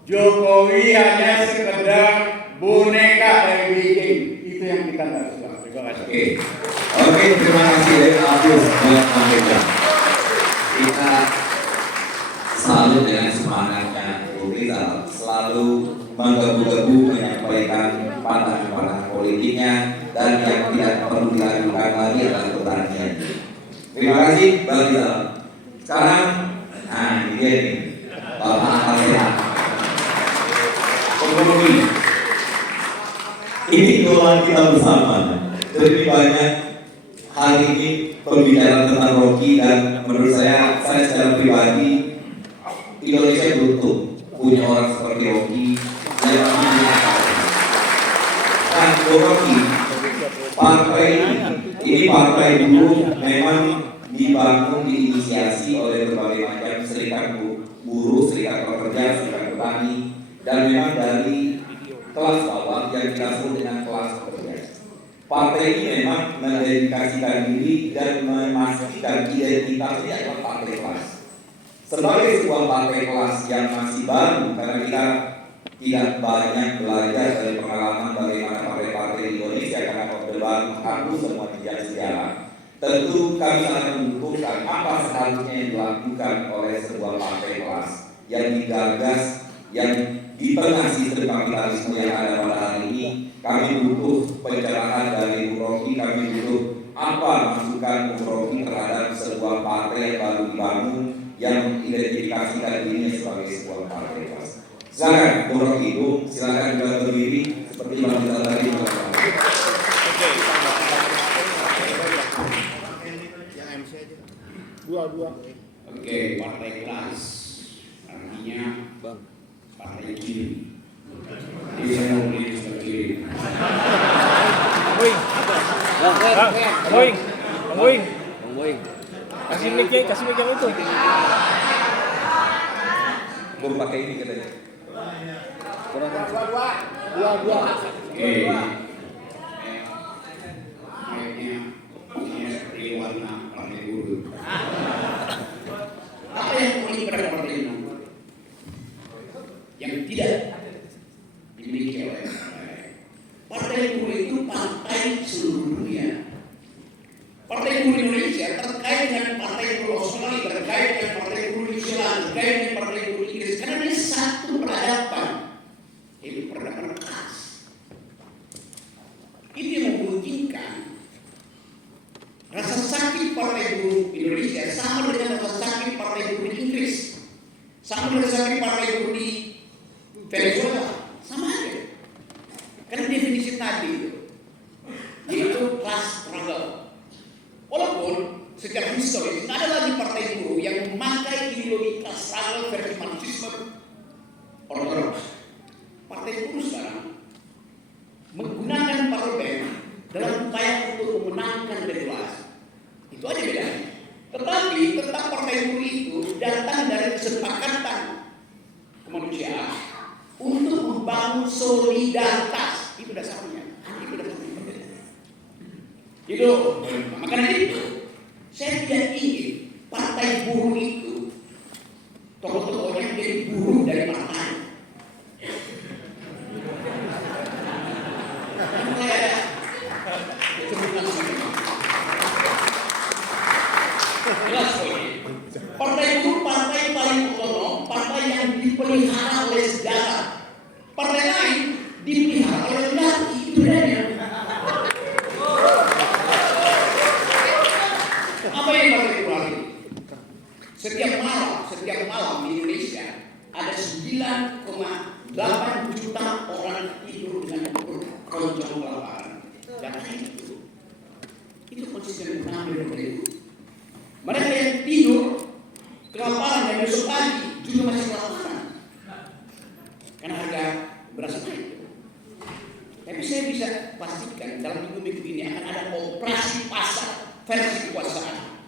Jokowi hanya sekedar boneka dari Beijing. Itu yang kita nggak suka. Terima kasih. Oke, terima kasih dari Agus buat Amerika. Kita selalu dengan semangatnya Bung Rizal selalu menggebu-gebu menyampaikan pandangan-pandangan politiknya dan yang tidak perlu diragukan lagi adalah pertanian. Terima kasih Bang Rizal. Sekarang, nah ini dia nih, Bapak Akal Sehat. Ekonomi. Ini doa kita bersama. Lebih banyak hari ini pembicaraan tentang Rocky dan menurut saya secara pribadi Indonesia butuh punya orang seperti Rocky yang punya dan Rocky partai ini partai dulu memang dibangun diinisiasi oleh berbagai macam serikat buruh, serikat pekerja, serikat petani dan memang dari kelas bawah yang kita sebut dengan kelas pekerja. Partai ini memang mendedikasikan diri dan memastikan identitasnya adalah partai kelas. Sebagai sebuah partai kelas yang masih baru, karena kita tidak banyak belajar dari pengalaman bagaimana partai-partai di Indonesia karena Orde Baru menghapus semua jejak sejarah. Tentu kami sangat membutuhkan apa seharusnya yang dilakukan oleh sebuah partai kelas yang digagas, yang di tengah sistem kapitalisme yang ada pada hari ini. Kami butuh pencerahan dari Bung Rocky, kami butuh apa masukan Bung Rocky terhadap sebuah partai yang baru dibangun yang mengidentifikasikan dirinya sebagai sebuah partai kelas. Silakan Bung Rocky, Bung, silakan juga berdiri seperti yang kita tadi. Dua. Oke, partai kelas artinya partai kiri. Jadi saya mau beli sebelah kiri. Bang Boing. Kasih mic yang itu. Bung pakai ini katanya. Dua. Oke. Kayaknya ini seperti warna partai buruh. Apa yang unik pada partai ini? Yang tidak dimiliki oleh partai buruh itu partai seluruh dunia. Partai buruh Indonesia terkait dengan partai buruh Australia, terkait dengan partai buruh New Zealand, terkait dengan partai buruh Inggris, karena ini satu peradaban. Ini peradaban kelas. Ini yang membuktikan rasa sakit partai buruh Indonesia sama dengan rasa sakit partai buruh Inggris, sama dengan rasa sakit partai buruh di Venezuela, sama aja. Karena definisi tadi itu, yaitu class struggle. Walaupun secara historis tidak ada lagi partai buruh yang memakai ideologi class struggle versi marxisme ortodoks. Partai buruh sekarang menggunakan parlemen dalam upaya untuk memenangkan regulasi. Itu aja bedanya. Tetapi tetap partai partai buruh itu datang dari kesepakatan kemanusiaan untuk membangun solidaritas. Itu dasarnya. Itu makanya itu saya tidak ingin partai buruh itu tokoh-tokohnya menjadi buruh dari partai. Partai buruh partai paling otonom, partai yang dipelihara oleh sejarah. Partai lain dipelihara oleh negara. Itu bedanya. Apa yang partai buruh ini? Setiap malam di Indonesia ada 9,8 juta orang tidur dengan keroncong kelaparan. Dan itu konsisten mengambil dari itu. Mereka yang tidur kelaparan dan besok pagi juga masih kelaparan karena harga beras naik. Tapi saya bisa pastikan dalam minggu-minggu ini akan ada operasi pasar versi kekuasaan.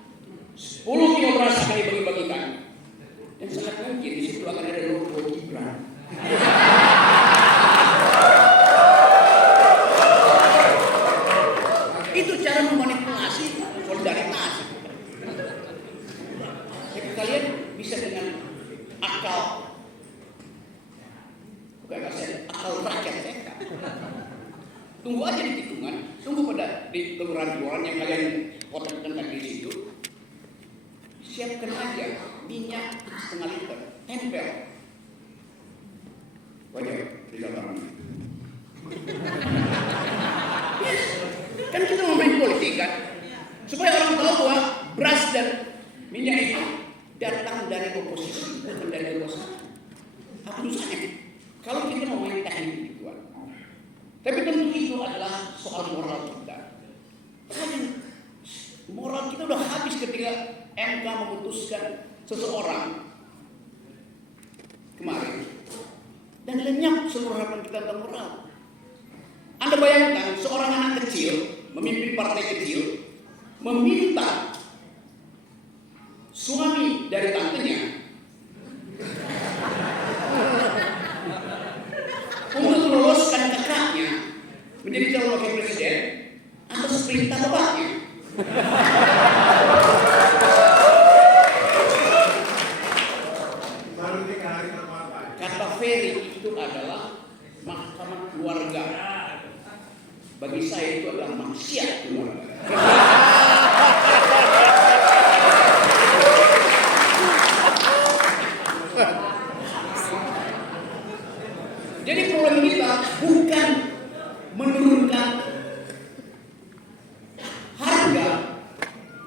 10 kilo beras akan dibagi-bagikan dan sangat mungkin di situ akan ada logo Gibran. Itu cara memanipulasi solidaritas. Tapi kalian bisa dengan akal, bukan akal rakyat saya. Tunggu aja di tikungan, tunggu pada di kelurahan-kelurahan yang kalian kotakkan tadi di situ. Siapkan aja minyak setengah liter, tempel. Wajar di dalam. Kan kita mau main politik kan, supaya orang tahu bahwa beras dan minyak itu datang dari oposisi, bukan dari kekuasaan. Apa susahnya? Kalau kita mau main teknik gituan. Tapi tentu itu adalah soal moral kita. Moral kita udah habis ketika MK memutuskan seseorang kemarin dan lenyap seluruh harapan kita tentang moral. Anda bayangkan seorang anak kecil memimpin partai kecil meminta suami dari tantenya untuk meloloskan kakaknya menjadi calon wakil presiden atas perintah bapaknya. Kata Ferry itu adalah mahkamah keluarga. Bagi saya itu adalah maksiat keluarga. Jadi problem kita bukan menurunkan harga,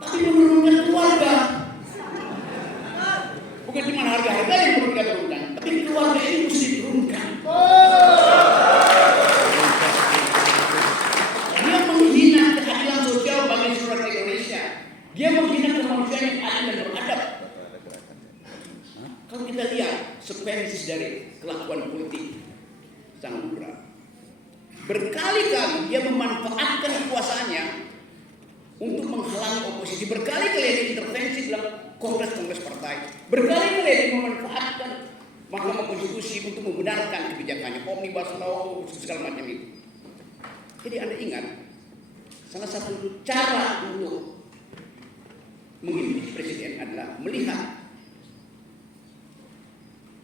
tapi menurunkan keluarga. Bukan cuma harga-harga yang perlu kita turunkan, tapi keluarga ini mesti diturunkan. Dia menghina keadilan sosial bagi seluruh Indonesia. Dia menghina kemanusiaan yang adil dan beradab. Kalau kita lihat sepensis dari kelakuan politik Sang Buddha, berkali-kali dia memanfaatkan kekuasaannya untuk menghalangi oposisi. Berkali-kali dia intervensi dalam kongres-kongres partai. Berkali-kali dia memanfaatkan Mahkamah Konstitusi untuk membenarkan kebijakannya, omnibus law, segala macam itu. Jadi Anda ingat, salah satu cara untuk mengimpeach presiden adalah melihat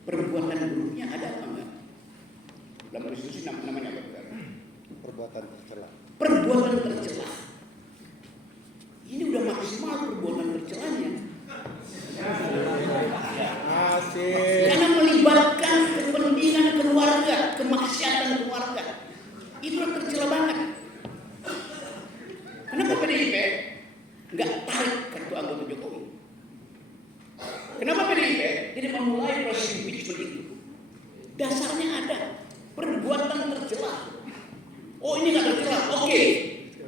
perbuatan buruknya ada apa enggak. Dalam konstitusi namanya apa? Perbuatan tercela. Perbuatan tercela. Ini udah maksimal perbuatan tercelanya. Karena melibatkan kepentingan keluarga, kemaksiatan keluarga. Itu udah tercela banget. Kenapa PDIP nggak tarik kartu anggota Jokowi? Kenapa PDIP tidak memulai proses impeachment itu? Dasarnya ada perbuatan tercela. Oh ini nggak tercela, oke.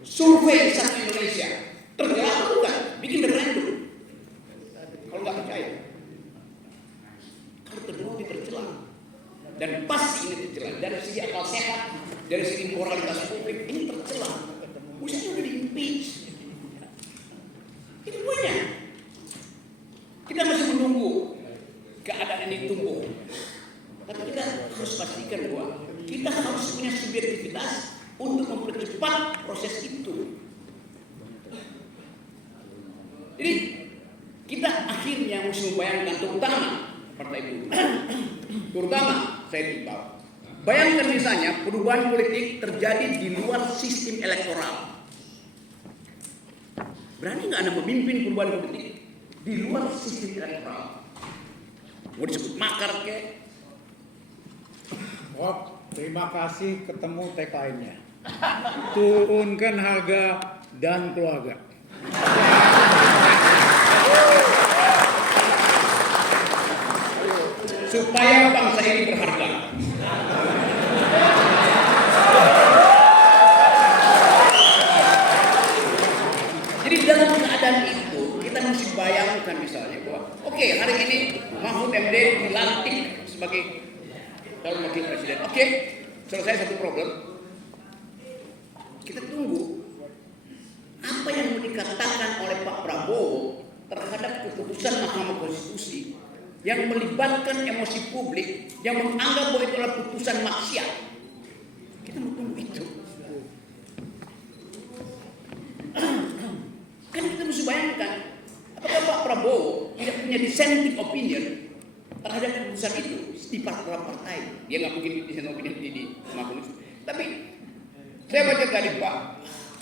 Survei satu Indonesia tercela atau bukan? Bikin referendum. Kalau nggak percaya, kalau terbukti tercela dan pasti ini tercela dari segi akal sehat, dari segi moralitas publik ini tercela. Mestinya udah diimpeach. Itu punya. Kita menunggu keadaan ini tumbuh. Tapi kita harus pastikan bahwa kita harus punya subjektivitas untuk mempercepat proses itu. Jadi kita akhirnya mesti membayangkan, terutama Partai Buruh, terutama saya timbal. Bayangkan misalnya perubahan politik terjadi di luar sistem elektoral. Berani nggak Anda memimpin perubahan politik di luar sistem elektoral? Mau disebut makar ke? Oh, terima kasih, ketemu tagline-nya. Turunkan harga dan keluarga. Supaya bangsa ini berharga. Jadi dalam keadaan itu kita mesti bayangkan misalnya bahwa oke, hari ini Mahfud MD dilantik sebagai calon wakil presiden. Oke, selesai satu problem. Kita tunggu apa yang mau dikatakan oleh Pak Prabowo terhadap keputusan Mahkamah Konstitusi yang melibatkan emosi publik, yang menganggap bahwa itu adalah putusan maksiat. Kita mau tunggu itu. Kan kita mesti bayangkan, apakah Pak Prabowo tidak punya dissenting opinion terhadap keputusan itu di partai? Dia nggak mungkin dissenting opinion di Mahkamah Konstitusi. Tapi saya baca tadi Pak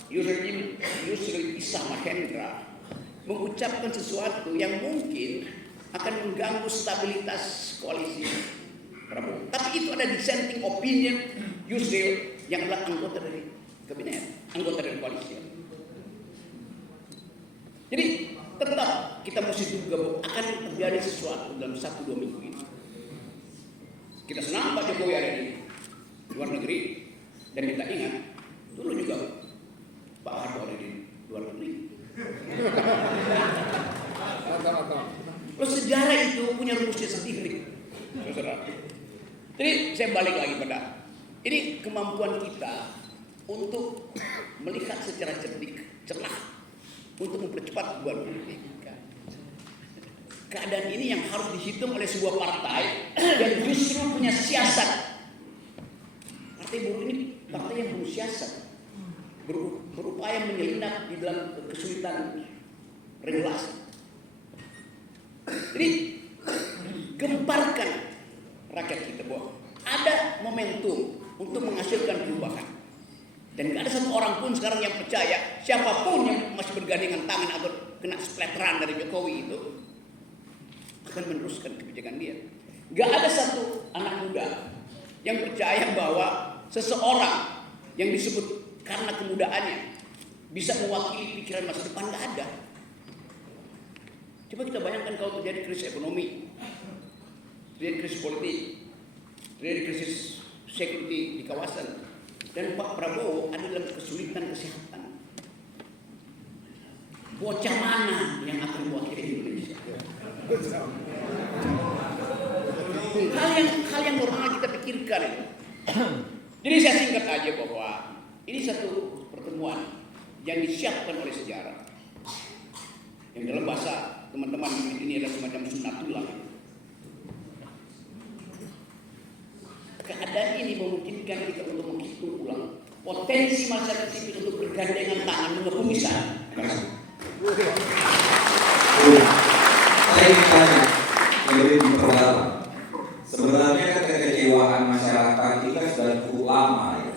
Yusril Izzah Mahendra mengucapkan sesuatu yang mungkin akan mengganggu stabilitas koalisi Prabowo. Tapi itu ada dissenting opinion Yusril yang adalah anggota dari kabinet, anggota dari koalisi. Jadi tetap kita mesti juga akan terjadi sesuatu dalam 1-2 minggu ini. Kita senang Pak Jokowi ada di luar negeri, dan kita ingat dulu juga Pak Harto ada di luar negeri. Loh, sejarah itu punya rumusnya sendiri, saudara. Jadi saya balik lagi pada ini kemampuan kita untuk melihat secara cerdik, cerah, untuk mempercepat perubahan politik. Keadaan ini yang harus dihitung oleh sebuah partai yang justru punya siasat. Partai Buruh ini partai yang bersiasat, berupaya menyelinap di dalam kesulitan regulasi. Jadi gemparkan rakyat kita bahwa ada momentum untuk menghasilkan perubahan. Dan tidak ada satu orang pun sekarang yang percaya siapapun yang masih bergandengan tangan atau kena splatteran dari Jokowi itu akan meneruskan kebijakan dia. Gak ada satu anak muda yang percaya bahwa seseorang yang disebut karena kemudaannya bisa mewakili pikiran masa depan. Gak ada. Coba kita bayangkan kalau terjadi krisis ekonomi, terjadi krisis politik, terjadi krisis security di kawasan, dan Pak Prabowo ada dalam kesulitan kesehatan. Bocah mana yang akan mewakili Indonesia? Hal yang normal kita pikirkan itu. Jadi saya singkat aja bahwa ini satu pertemuan yang disiapkan oleh sejarah. Yang dalam bahasa teman-teman ini adalah semacam sunnatullah. Keadaan ini memungkinkan kita untuk menghitung ulang potensi masyarakat sipil untuk bergandengan tangan mengepung sana. Saya ingin tanya, lebih diperdalam. Sebenarnya kekecewaan masyarakat ini kan sudah cukup lama ya.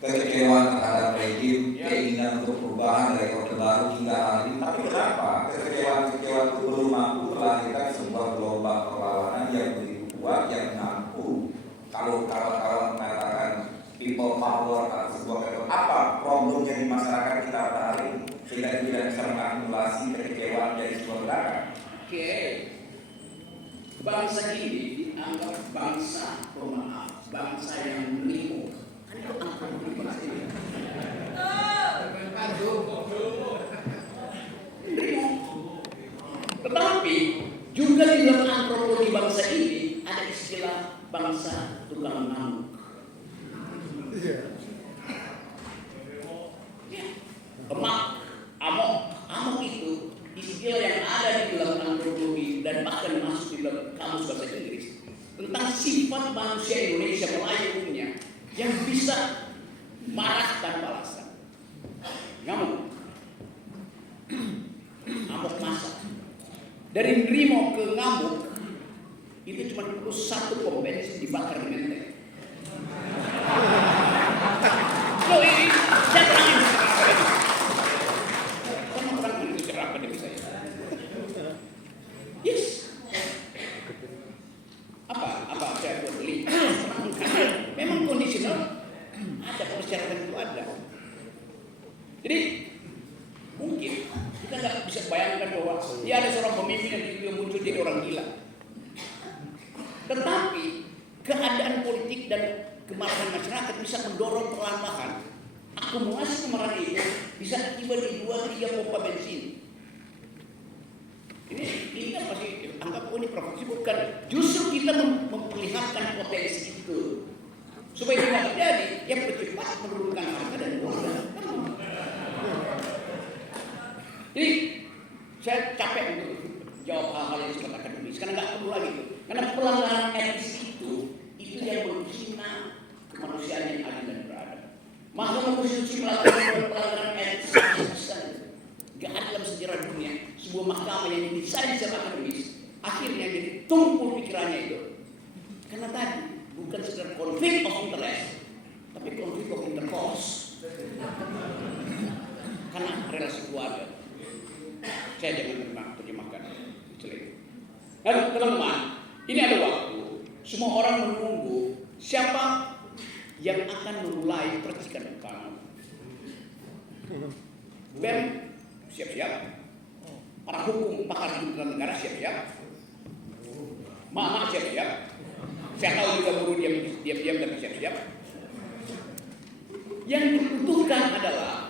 Kekecewaan terhadap rejim, keinginan untuk perubahan dari Orde Baru hingga hari ini. Tapi kenapa kekecewaan itu belum mampu melahirkan sebuah gelombang perlawanan yang begitu kuat yang mampu? Kalau kawan-kawan mengatakan people power atau sebuah kata, apa problemnya di masyarakat kita pada hari ini sehingga tidak bisa mengakumulasi kekecewaan dari sebuah gerakan? Oke, bangsa ini dianggap bangsa pemaaf, bangsa yang menerima. Kan itu angkatan di bangsa ini. Tetapi juga di dalam antropologi bangsa ini ada istilah bangsa tukang ngamuk. Emak, amok itu istilah yang ada di dalam antropologi dan bahkan tentang sifat manusia Indonesia Melayu umumnya yang bisa marah tanpa alasan. Ngamuk masa. Dari nerimo ke ngamuk itu cuma perlu satu pom bensin dibakar di menteng. Loh, ini saya terangin secara akademik saya. Yes. Apa saya buat beli? Memang kondisional ada, persyaratan itu ada. Jadi mungkin kita nggak bisa bayangkan bahwa dia ada seorang pemimpin yang muncul jadi orang gila. Tetapi keadaan politik dan kemarahan masyarakat bisa mendorong perlahan-lahan akumulasi kemarahan itu bisa tiba di 2-3 pompa bensin. Ini kan pasti anggap ini provokasi, bukan. Justru kita memperlihatkan potensi itu supaya tidak terjadi yang bercepat menurunkan harga dan harga. Jadi saya capek untuk jawab hal-hal yang sangat akademis karena nggak perlu lagi itu. Karena pelanggaran etis itu yang menghina kemanusiaan yang adil dan beradab. Mahkamah Konstitusi melakukan pelanggaran etis nggak ada dalam sejarah dunia sebuah mahkamah yang didesain secara akademis akhirnya jadi tumpul pikirannya itu. Karena tadi bukan sekedar konflik of interest, tapi konflik of intercourse. Karena relasi keluarga. Saya jangan terjemahkan istilah itu. Nah, teman-teman, ini ada waktu. Semua orang menunggu siapa yang akan memulai percikan utama. BEM siap-siap. Para hukum, pakar hukum negara siap-siap. Mama siap-siap. Saya tahu juga guru diam-diam tapi siap-siap. Yang dibutuhkan adalah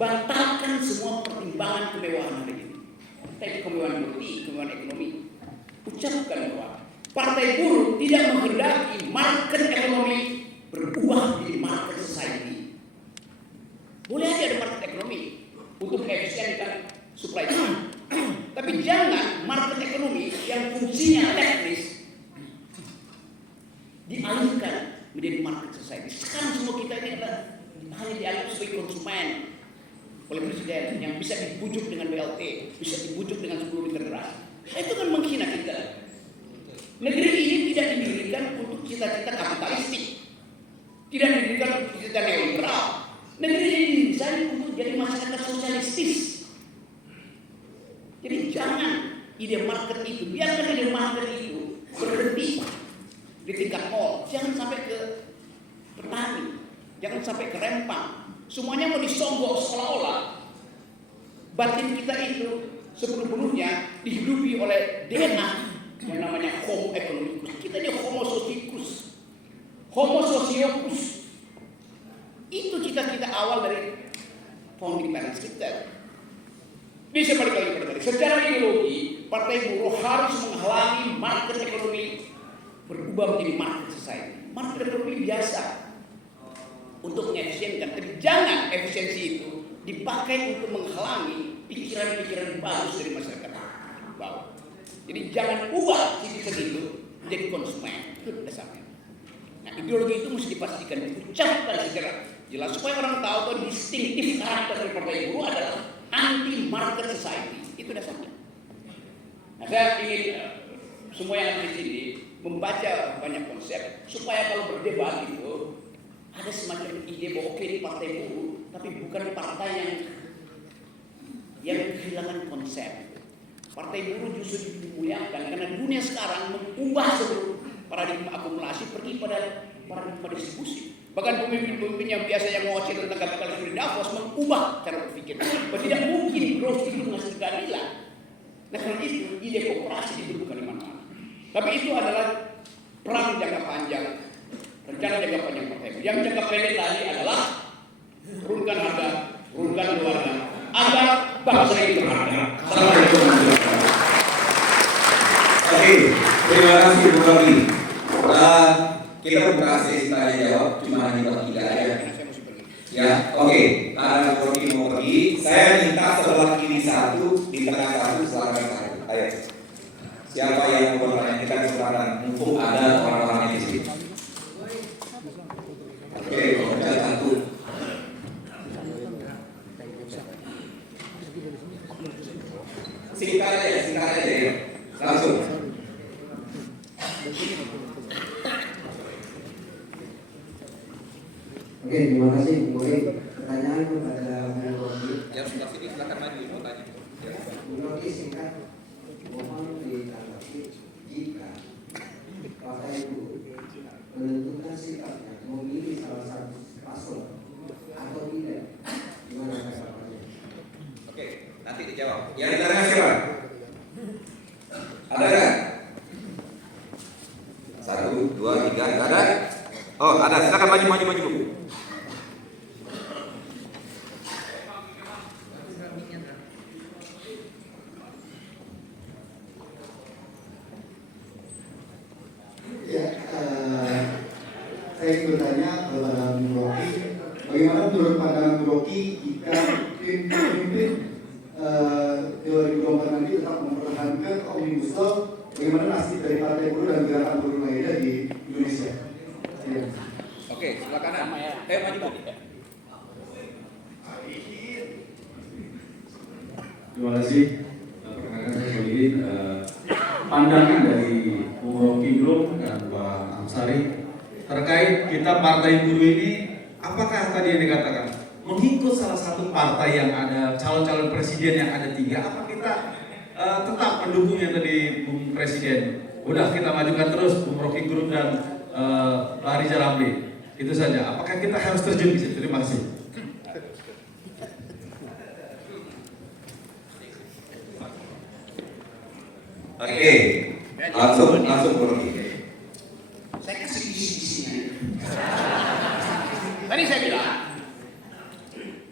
batalkan semua pertimbangan kemewahan hari ini. Entah itu kemewahan politik, kemewahan ekonomi. Ucapkan bahwa Partai Buruh tidak menghendaki market ekonomi berubah menjadi market society. Boleh aja ada market ekonomi untuk efisienkan supply chain. Tapi jangan market ekonomi yang fungsinya teknis dialihkan menjadi market society. Sekarang semua kita ini adalah hanya dianggap sebagai konsumen oleh presiden yang bisa dibujuk dengan BLT, bisa dibujuk dengan 10 liter beras. Itu kan menghina kita. Negeri ini tidak didirikan untuk cita-cita kapitalistik, tidak didirikan untuk cita-cita neoliberal. Negeri ini didesain untuk jadi masyarakat sosialistis. Jadi jangan ide market itu, biarkan ide market itu berhenti di tingkat mall, jangan sampai ke petani, jangan sampai ke Rempang. Semuanya mau disonggok seolah-olah batin kita itu sepenuhnya dihidupi oleh DNA yang namanya homo economicus. Kita ini homo socicus, homo sociocus. Itu cita-cita awal dari founding parents kita. Bisa balik lagi pada tadi. Secara ideologi, Partai Buruh harus menghalangi market ekonomi berubah menjadi market society. Market ekonomi biasa untuk mengefisienkan, tapi jangan efisiensi itu dipakai untuk menghalangi pikiran-pikiran bagus dari masyarakat bawah. Jadi jangan ubah citizen itu menjadi konsumen, itu dasarnya. Nah, ideologi itu mesti dipastikan, diucapkan secara jelas supaya orang tahu bahwa distinctive karakter dari Partai Buruh adalah anti market society. Itu dasarnya. Nah, saya ingin semua yang ada di sini membaca banyak konsep supaya kalau berdebat itu ada semacam ide bahwa oke, ini Partai Buruh, tapi bukan partai yang kehilangan konsep. Partai Buruh justru dimuliakan karena dunia sekarang mengubah seluruh paradigma akumulasi pergi pada paradigma distribusi. Bahkan pemimpin-pemimpin yang biasanya ngoceh tentang kapitalisme di Davos mengubah cara berpikir. Bahwa tidak mungkin growth itu menghasilkan keadilan. Nah, karena itu ide kooperasi dibutuhkan di mana-mana. Tapi itu adalah perang jangka panjang, rencana jangka panjang Partai Buruh. Yang jangka pendek tadi adalah turunkan harga, turunkan keluarga, agar bangsa ini berharga. Assalamualaikum. Oke, terima kasih Bu Rogi. Kita buka sesi tanya jawab, cuma hanya bertiga ya. Ya, oke. Karena Bu Rogi mau pergi, saya minta sebelah kiri satu, di tengah satu, selatan satu. Ayo. Siapa yang mau bertanya? Kita sebelah kesempatan mumpung ada orang-orang yang di sini. Oke, pencet satu. Singkat aja ya. Langsung. Oke, terima kasih Bu Boy. Pertanyaan kepada Bu Rocky. Yang sebelah sini silakan maju mau tanya. Bu Rocky singkat, mohon ditanggapi jika Bapak Ibu menentukan sikapnya memilih salah satu paslon atau tidak, gimana tanggapannya? Oke, nanti dijawab. Yang di tengah siapa? Ada nggak? 1, 2, 3, nggak ada? Oh, ada. Silakan maju. Ya, saya ingin bertanya kepada Bu Rocky, bagaimana menurut pandangan Bu Rocky jika tim pemimpin 2024 nanti tetap mempertahankan Omnibus Law, bagaimana nasib dari Partai Buruh dan gerakan buruh lainnya di Indonesia? Ya. Oke, silakan. Maju. Terima kasih. Perkenalkan saya Solidin. Pandangan dari Bung Rocky Group dan Pak Amsari terkait kita Partai Buruh ini, apakah tadi yang dikatakan mengikut salah satu partai yang ada calon-calon presiden yang ada 3, apa kita tetap mendukung yang tadi Bung Presiden? Udah kita majukan terus Bung Rocky Group dan Pak Rizal Ramli. Itu saja. Apakah kita harus terjun di situ? Terima kasih. Oke, langsung Bung. Saya kasih isi-isinya. Tadi saya bilang,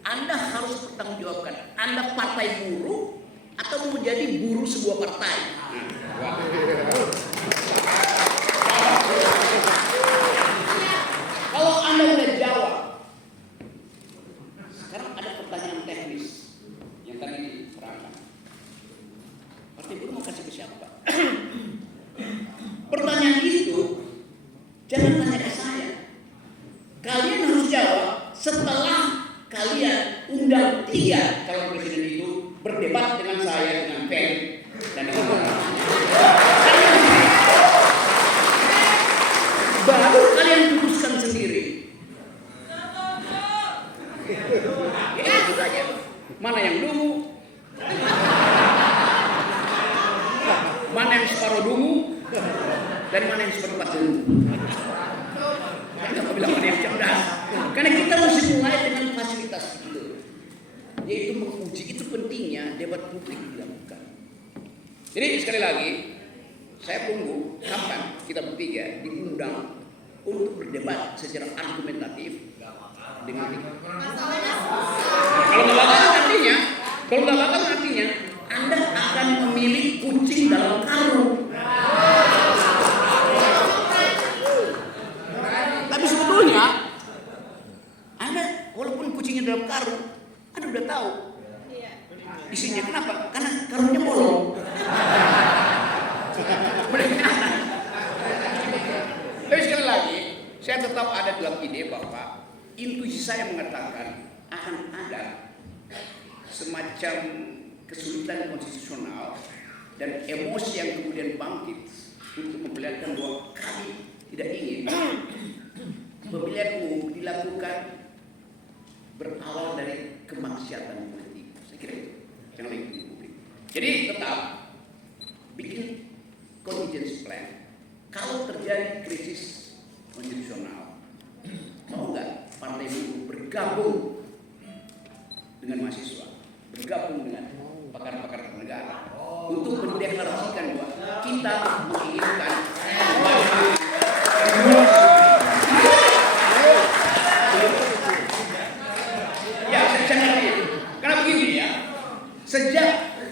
Anda harus bertanggungjawabkan. Anda partai buruh atau mau jadi buruh sebuah partai? Kalau Anda udah jawab, sekarang ada pertanyaan teknis yang tadi diterangkan. Partai buruh mau kasih ke siapa? Pertanyaan itu jangan tanya ke saya. Kalian harus jawab setelah kalian undang 3 calon presiden itu berdebat dengan saya, dengan Pen dan dengan orang. Baru kalian putuskan sendiri. Ya itu saja. Mana yang dungu? Mana yang separuh dungu? Dan mana yang seperempat dungu? Enggak bilang mana yang cerdas. Karena kita mesti mulai dengan fasilitas itu, yaitu menguji. Itu pentingnya debat publik dilakukan. Jadi sekali lagi, saya tunggu kapan kita bertiga diundang untuk berdebat secara argumentatif dengan kalau nggak bakal artinya Anda akan memilih kucing dalam karung. Tapi sebetulnya Anda walaupun kucingnya dalam karung, Anda udah tahu isinya. Kenapa? Karena karungnya bolong. Tapi sekali lagi, saya tetap ada dalam ide bahwa intuisi saya mengatakan akan ada semacam kesulitan konstitusional dan emosi yang kemudian bangkit untuk memperlihatkan bahwa kami tidak ingin pemilihan umum dilakukan berawal dari kemaksiatan politik. Saya kira itu yang lebih penting publik. Jadi tetap bikin contingency plan. Kalau terjadi krisis konstitusional, mau nggak partai buruh bergabung dengan mahasiswa, bergabung dengan pakar-pakar negara untuk mendeklarasikan bahwa kita menginginkan ya, saya ngerti. Karena begini ya, sejak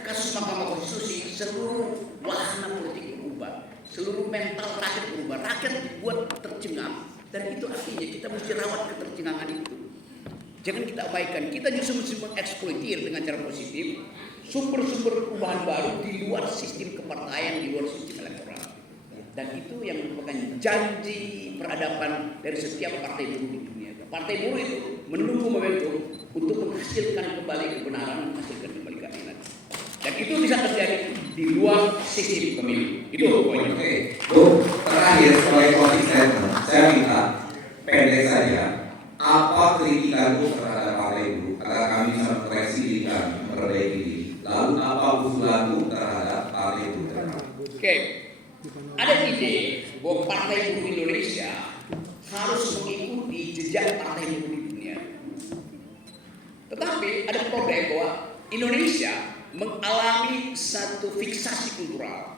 kasus Mahkamah Konstitusi, seluruh wahana politik berubah, seluruh mental rakyat berubah, rakyat dibuat tercengang, dan itu artinya kita mesti rawat ketercengangan itu. Jangan kita abaikan, kita justru mesti mengeksploitir dengan cara positif sumber-sumber perubahan baru di luar sistem kepartaian, di luar sistem elektoral. dan itu yang merupakan janji peradaban dari setiap partai buruh di dunia. Partai buruh itu menunggu momentum untuk menghasilkan kembali kebenaran, menghasilkan kembali keadilan. Dan itu bisa terjadi di luar sistem pemilu. Itu poinnya. Oke, Bu, terakhir sebagai closing statement, saya minta pendek saja. Apa kritikan Bu terhadap partai buruh? Karena kami bisa mengkoreksi diri kami, memperbaiki diri. Lalu apa usulan Bu terhadap partai buruh? Oke, ada ide bahwa partai buruh Indonesia harus mengikuti jejak partai buruh di dunia. Tetapi ada problem bahwa Indonesia mengalami satu fiksasi kultural.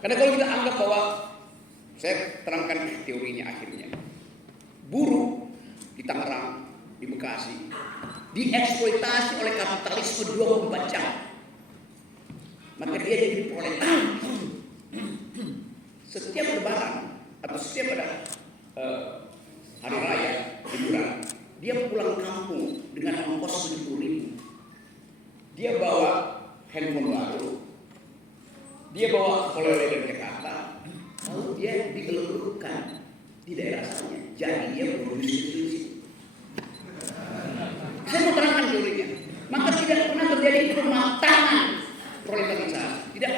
Karena kalau kita anggap bahwa, saya terangkan teorinya akhirnya, buruh di Tangerang, di Bekasi, dieksploitasi oleh kapitalisme 24 jam. Maka dia jadi proletar. Setiap lebaran atau setiap ada hari raya, liburan, dia pulang kampung dengan ongkos 70.000. Dia bawa handphone baru, dia bawa oleh-oleh dari Jakarta, lalu dia digelurkan di daerah asalnya. Jadi dia produksi. Saya mau terangkan teorinya. Maka tidak pernah terjadi pematangan proletarisasi, tidak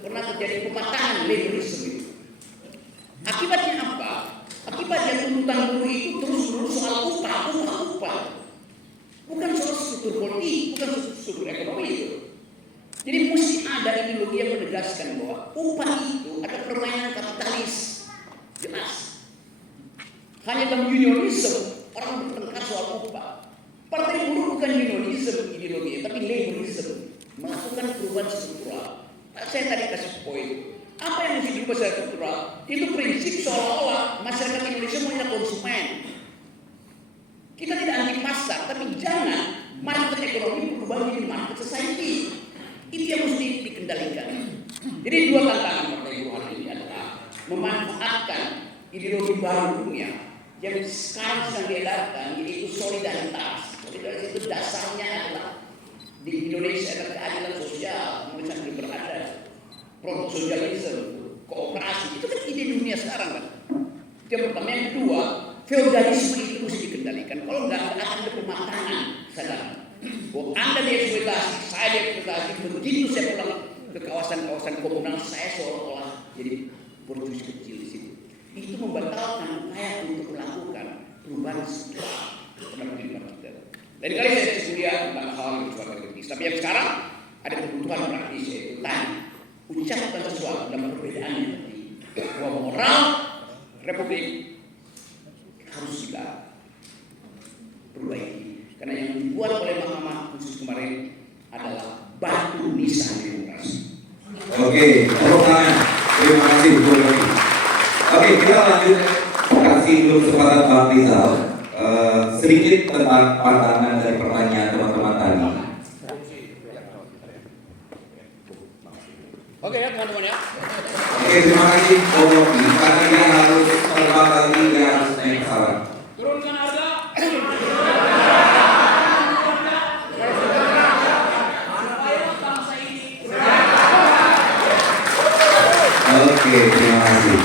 pernah terjadi pematangan laborisme itu. Akibatnya apa? Akibatnya tuntutan buruh itu terus-menerus soal upah. Bukan soal struktur politik, bukan struktur ekonomi itu. Jadi mesti ada ideologi yang menegaskan bahwa upah itu ada permainan kapitalis. Jelas. Hanya dalam unionisme orang bertengkar soal upah. Partai buruh bukan unionisme ideologi, tapi laborisme. Melakukan perubahan struktural. Saya tadi kasih poin. Apa yang mesti diubah secara struktural? Itu prinsip seolah-olah masyarakat Indonesia maunya konsumen. Kita tidak anti pasar, tapi jangan market ekonomi berubah menjadi market society. Itu yang mesti dikendalikan. Jadi dua tantangan partai buruh hari ini adalah memanfaatkan ideologi baru dunia yang sekarang sedang diedarkan, yaitu solidaritas. Solidaritas itu dasarnya adalah di Indonesia ada keadilan sosial, Indonesia belum berada, produk sosialisme, kooperasi, itu kan ide dunia sekarang kan. Yang pertama, yang kedua, feodalisme itu mesti dikendalikan. Kalau enggak akan ada pematangan sadar. Bahwa Anda dieksploitasi, saya dieksploitasi, begitu saya pulang ke kawasan-kawasan komunal, saya seolah-olah jadi produksi kecil di situ. Itu membatalkan upaya untuk melakukan perubahan struktural terhadap kehidupan kita. Lain kali saya kuliah tentang hal yang bersifat kritis, tapi yang sekarang ada kebutuhan praktis, yaitu tanya, ucapkan sesuatu dalam perbedaan yang tadi, bahwa moral Republik harus kita perbaiki. Karena yang dibuat oleh Mahkamah Khusus kemarin adalah batu nisan demokrasi. Oke, tepuk tangan. Terima kasih Bu. Oke, kita lanjut kasih dulu kesempatan Pak Rizal sedikit tentang pandangan dari pertanyaan teman-teman tadi. Oke ya teman-teman ya. Oke, terima kasih Bu Rocky. Karena dia harus terbang lagi, dia harus naik pesawat. Turunkan harga. Oke, terima kasih.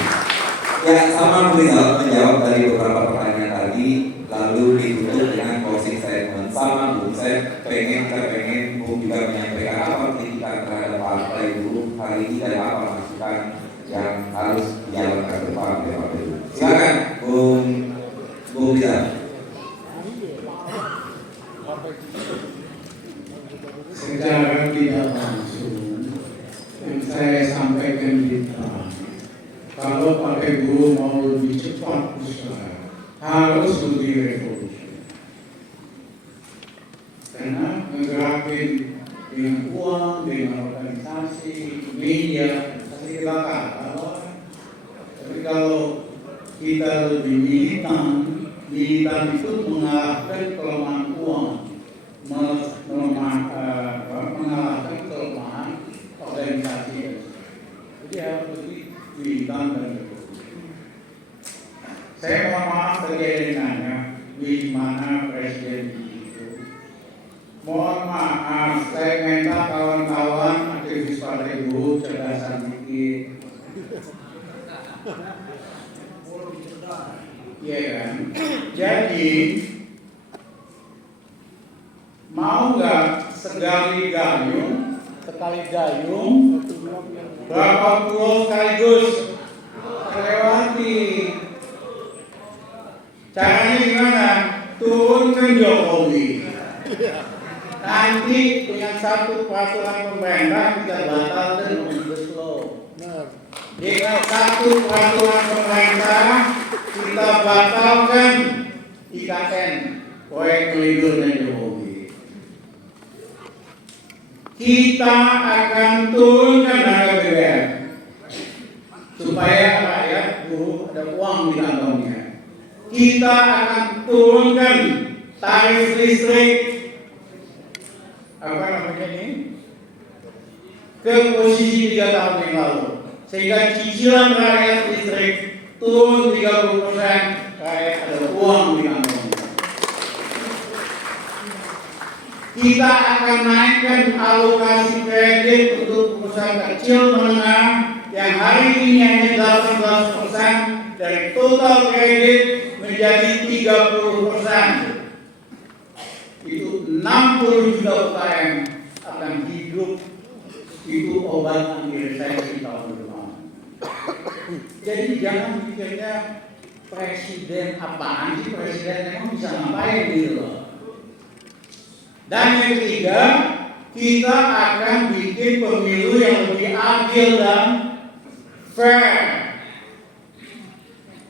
Ya, sama Bu Rizal menjawab dari beberapa pertanyaan tadi, lalu ditutup dengan closing statement. Sama Bu, saya pengen Bu juga menyampaikan apa kritikan terhadap partai buruh hari ini dan apa masukan yang harus dijalankan ke depan oleh partai buruh. Silakan, Bu Rizal. Secara tidak langsung yang saya sampaikan di depan, kalau partai buruh mau lebih cepat usaha harus lebih revolusi, karena menggerakin dengan uang, dengan organisasi, media, pasti kita kalah. Tapi kalau kita lebih militan itu mengalahkan kelemahan uang, mengalahkan kelemahan organisasi. Jadi harus lebih militan dan revolusi. Saya mohon maaf tadi ada yang nanya di mana presiden itu. Mohon maaf, saya minta kawan-kawan aktivis partai buruh cerdasan dikit. Ya kan? Jadi mau nggak sekali gayung berapa pulau sekaligus terlewati? Caranya gimana? Turunkan Jokowi. Nanti dengan satu peraturan pemerintah kita batalkan Omnibus Law. Dengan satu peraturan pemerintah kita batalkan IKN, proyek pelindungan Jokowi. Kita akan turunkan harga BBM supaya rakyat buruh ada uang di kantongnya. Kita akan turunkan tarif listrik ke posisi 3 tahun yang lalu, sehingga cicilan rakyat listrik turun 30%, rakyat ada uang di kantongnya. Kita akan naikkan alokasi kredit untuk perusahaan kecil menengah yang hari ini hanya 18% dari total kredit menjadi 30%. Itu 60 juta UKM akan hidup. Itu obat anti resesi tahun depan. Jadi jangan pikirnya presiden apaan sih, presiden emang bisa ngapain gitu loh. Dan yang ketiga, kita akan bikin pemilu yang lebih adil dan fair.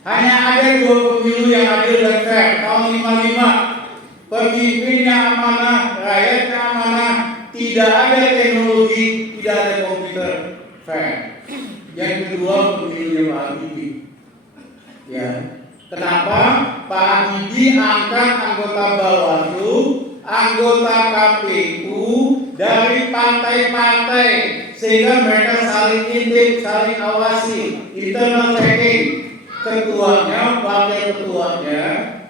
Hanya ada 2 pemilu yang adil dan fair. Tahun 55, pemimpinnya amanah, rakyatnya amanah, tidak ada teknologi, tidak ada komputer, fair. Yang kedua, pemilunya Pak Habibie. Ya, kenapa? Pak Habibie angkat anggota Bawaslu, anggota KPU dari partai-partai sehingga mereka saling intip, saling awasi, internal checking. Ketuanya, wakil ketuanya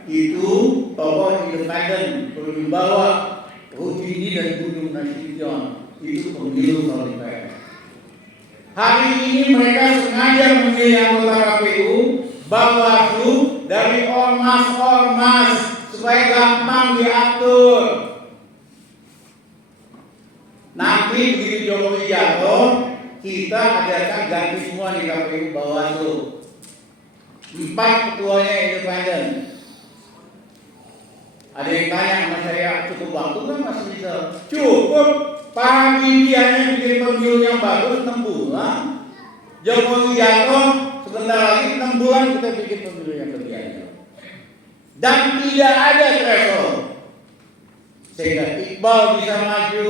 itu tokoh independen, berwibawa, Rudini dan Gunung Nasution. Itu pemilu paling fair. Hari ini mereka sengaja memilih anggota KPU, Bawaslu dari ormas-ormas supaya gampang diatur. Nanti begitu Jokowi jatuh, kita adakan ganti semua di KPU Bawaslu. 4 ketuanya independen. Ada yang tanya sama saya, cukup waktu kan Mas Rizal? Cukup. Pagi dianya bikin pemilu yang bagus 6 bulan. Jokowi jatuh, sebentar lagi 6 bulan kita bikin pemilu yang lebih adil. Dan tidak ada threshold. Sehingga Iqbal bisa maju,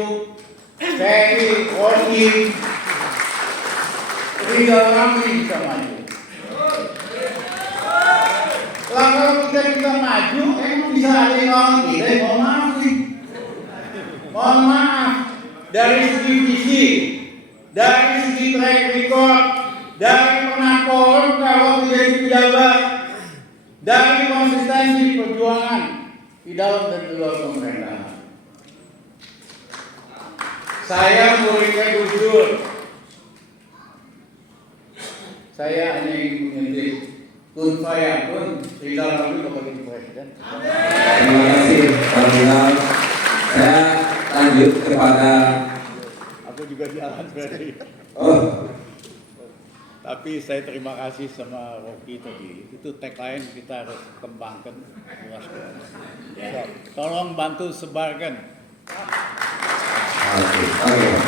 Ferry, Rocky, Rizal Ramli bisa maju. Lah kalau kita maju, emang bisa ada yang lawan kita? Mohon maaf nih. Mohon maaf. Dari segi visi, dari segi track record, dari pernah korup kalau menjadi pejabat, dari konsistensi perjuangan di dalam dan di luar pemerintahan. Saya muridnya jujur. Saya hanya ingin mengintip kun fayakun, Rizal Ramli bakal jadi presiden. Terima kasih Pak Rizal. Saya lanjut kepada aku juga jalan berarti. Oh, Tapi saya terima kasih sama Rocky tadi. Itu tagline kita harus kembangkan, luaskan. Ya. Tolong bantu sebarkan.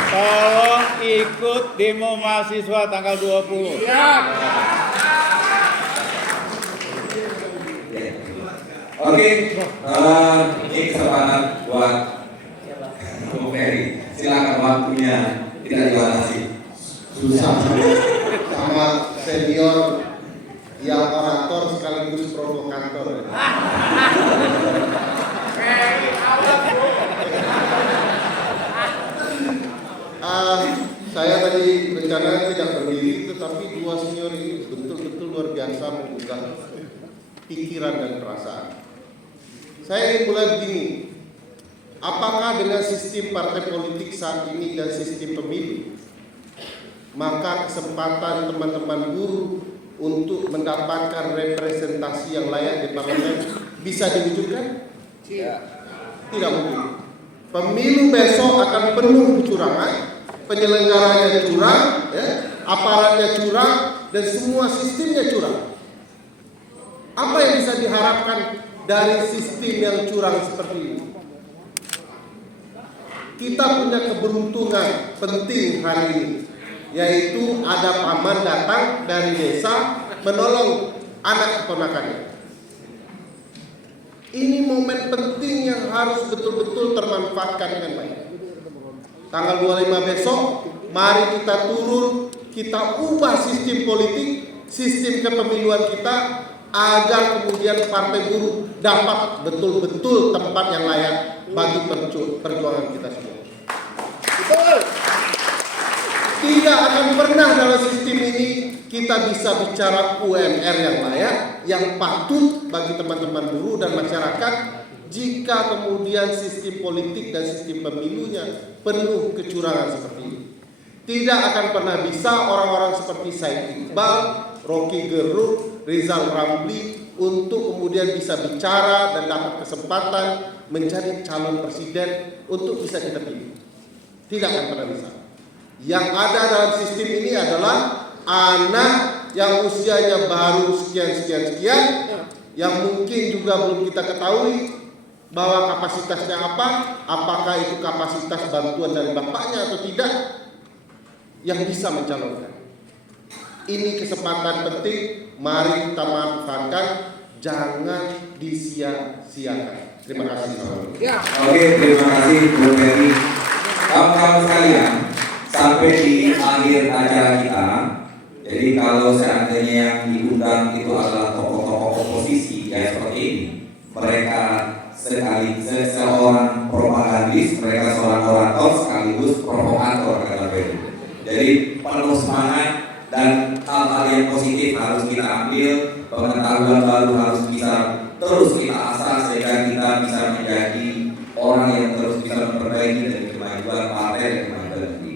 Tolong ikut demo mahasiswa tanggal 20. Siap. Oke, ini kesempatan buat Bung Ferry. Silakan, waktunya tidak dibatasi. Susah sama senior yang orator sekaligus provokator. Saya tadi rencananya tidak berdiri, tetapi 2 senior ini betul-betul luar biasa menggugah pikiran dan perasaan. Saya ingin mulai begini. Apakah dengan sistem partai politik saat ini dan sistem pemilu, maka kesempatan teman-teman buruh untuk mendapatkan representasi yang layak di parlemen bisa diwujudkan? Tidak mungkin. Pemilu besok akan penuh kecurangan, penyelenggaranya curang, ya, aparatnya curang, dan semua sistemnya curang. Apa yang bisa diharapkan dari sistem yang curang seperti ini? Kita punya keberuntungan penting hari ini, yaitu ada paman datang dari desa menolong anak keponakannya. Ini momen penting yang harus betul-betul termanfaatkan dengan baik. Tanggal 25 besok, mari kita turun, kita ubah sistem politik, sistem kepemiluan kita, agar kemudian Partai Buruh dapat betul-betul tempat yang layak bagi perjuangan kita semua. Tidak akan pernah dalam sistem ini kita bisa bicara UMR yang layak, yang patut bagi teman-teman buruh dan masyarakat, jika kemudian sistem politik dan sistem pemilunya penuh kecurangan seperti ini. Tidak akan pernah bisa orang-orang seperti Said Iqbal, Rocky Gerung, Rizal Ramli untuk kemudian bisa bicara dan dapat kesempatan menjadi calon presiden untuk bisa kita pilih. Tidak akan pernah bisa. Yang ada dalam sistem ini adalah anak yang usianya baru sekian, yang mungkin juga belum kita ketahui bahwa kapasitasnya apa, apakah itu kapasitas bantuan dari bapaknya atau tidak, yang bisa mencalonkan. Ini kesempatan penting, mari kita manfaatkan, jangan disia-siakan. Terima kasih. Oke, terima kasih Bu Ferry. Kawan-kawan sekalian, sampai di akhir acara kita. Jadi kalau seandainya yang diundang itu adalah tokoh-tokoh oposisi ya seperti ini, mereka seorang propagandis, mereka seorang orator sekaligus provokator kata Ferry. Jadi penuh semangat dan hal-hal yang positif harus kita ambil, pengetahuan baru harus bisa terus kita asah sehingga kita bisa menjadi orang yang terus bisa memperbaiki dari kemajuan partai dan kemajuan negeri.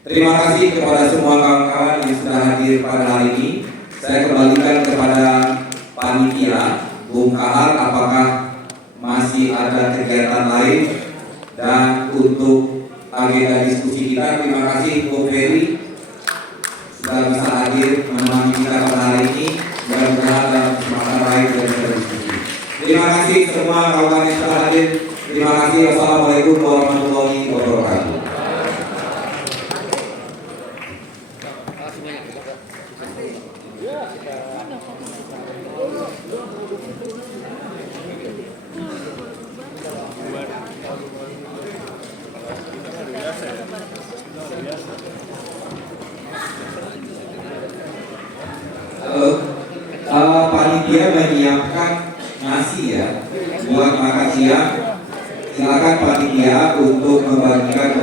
Terima kasih kepada semua kawan-kawan yang sudah hadir pada hari ini. Saya kembalikan kepada panitia, Bung Kahar, apakah masih ada kegiatan lain, dan untuk agenda diskusi kita, terima kasih Bung Ferry sudah bisa hadir menemani kita pada hari ini. Mudah-mudahan dalam kesempatan lain kita bisa berdiskusi. Terima kasih semua kawan-kawan yang sudah hadir. Terima kasih. Wassalamualaikum warahmatullahi wabarakatuh. Panitia menyiapkan nasi ya buat makan siang. Silakan panitia untuk membagikan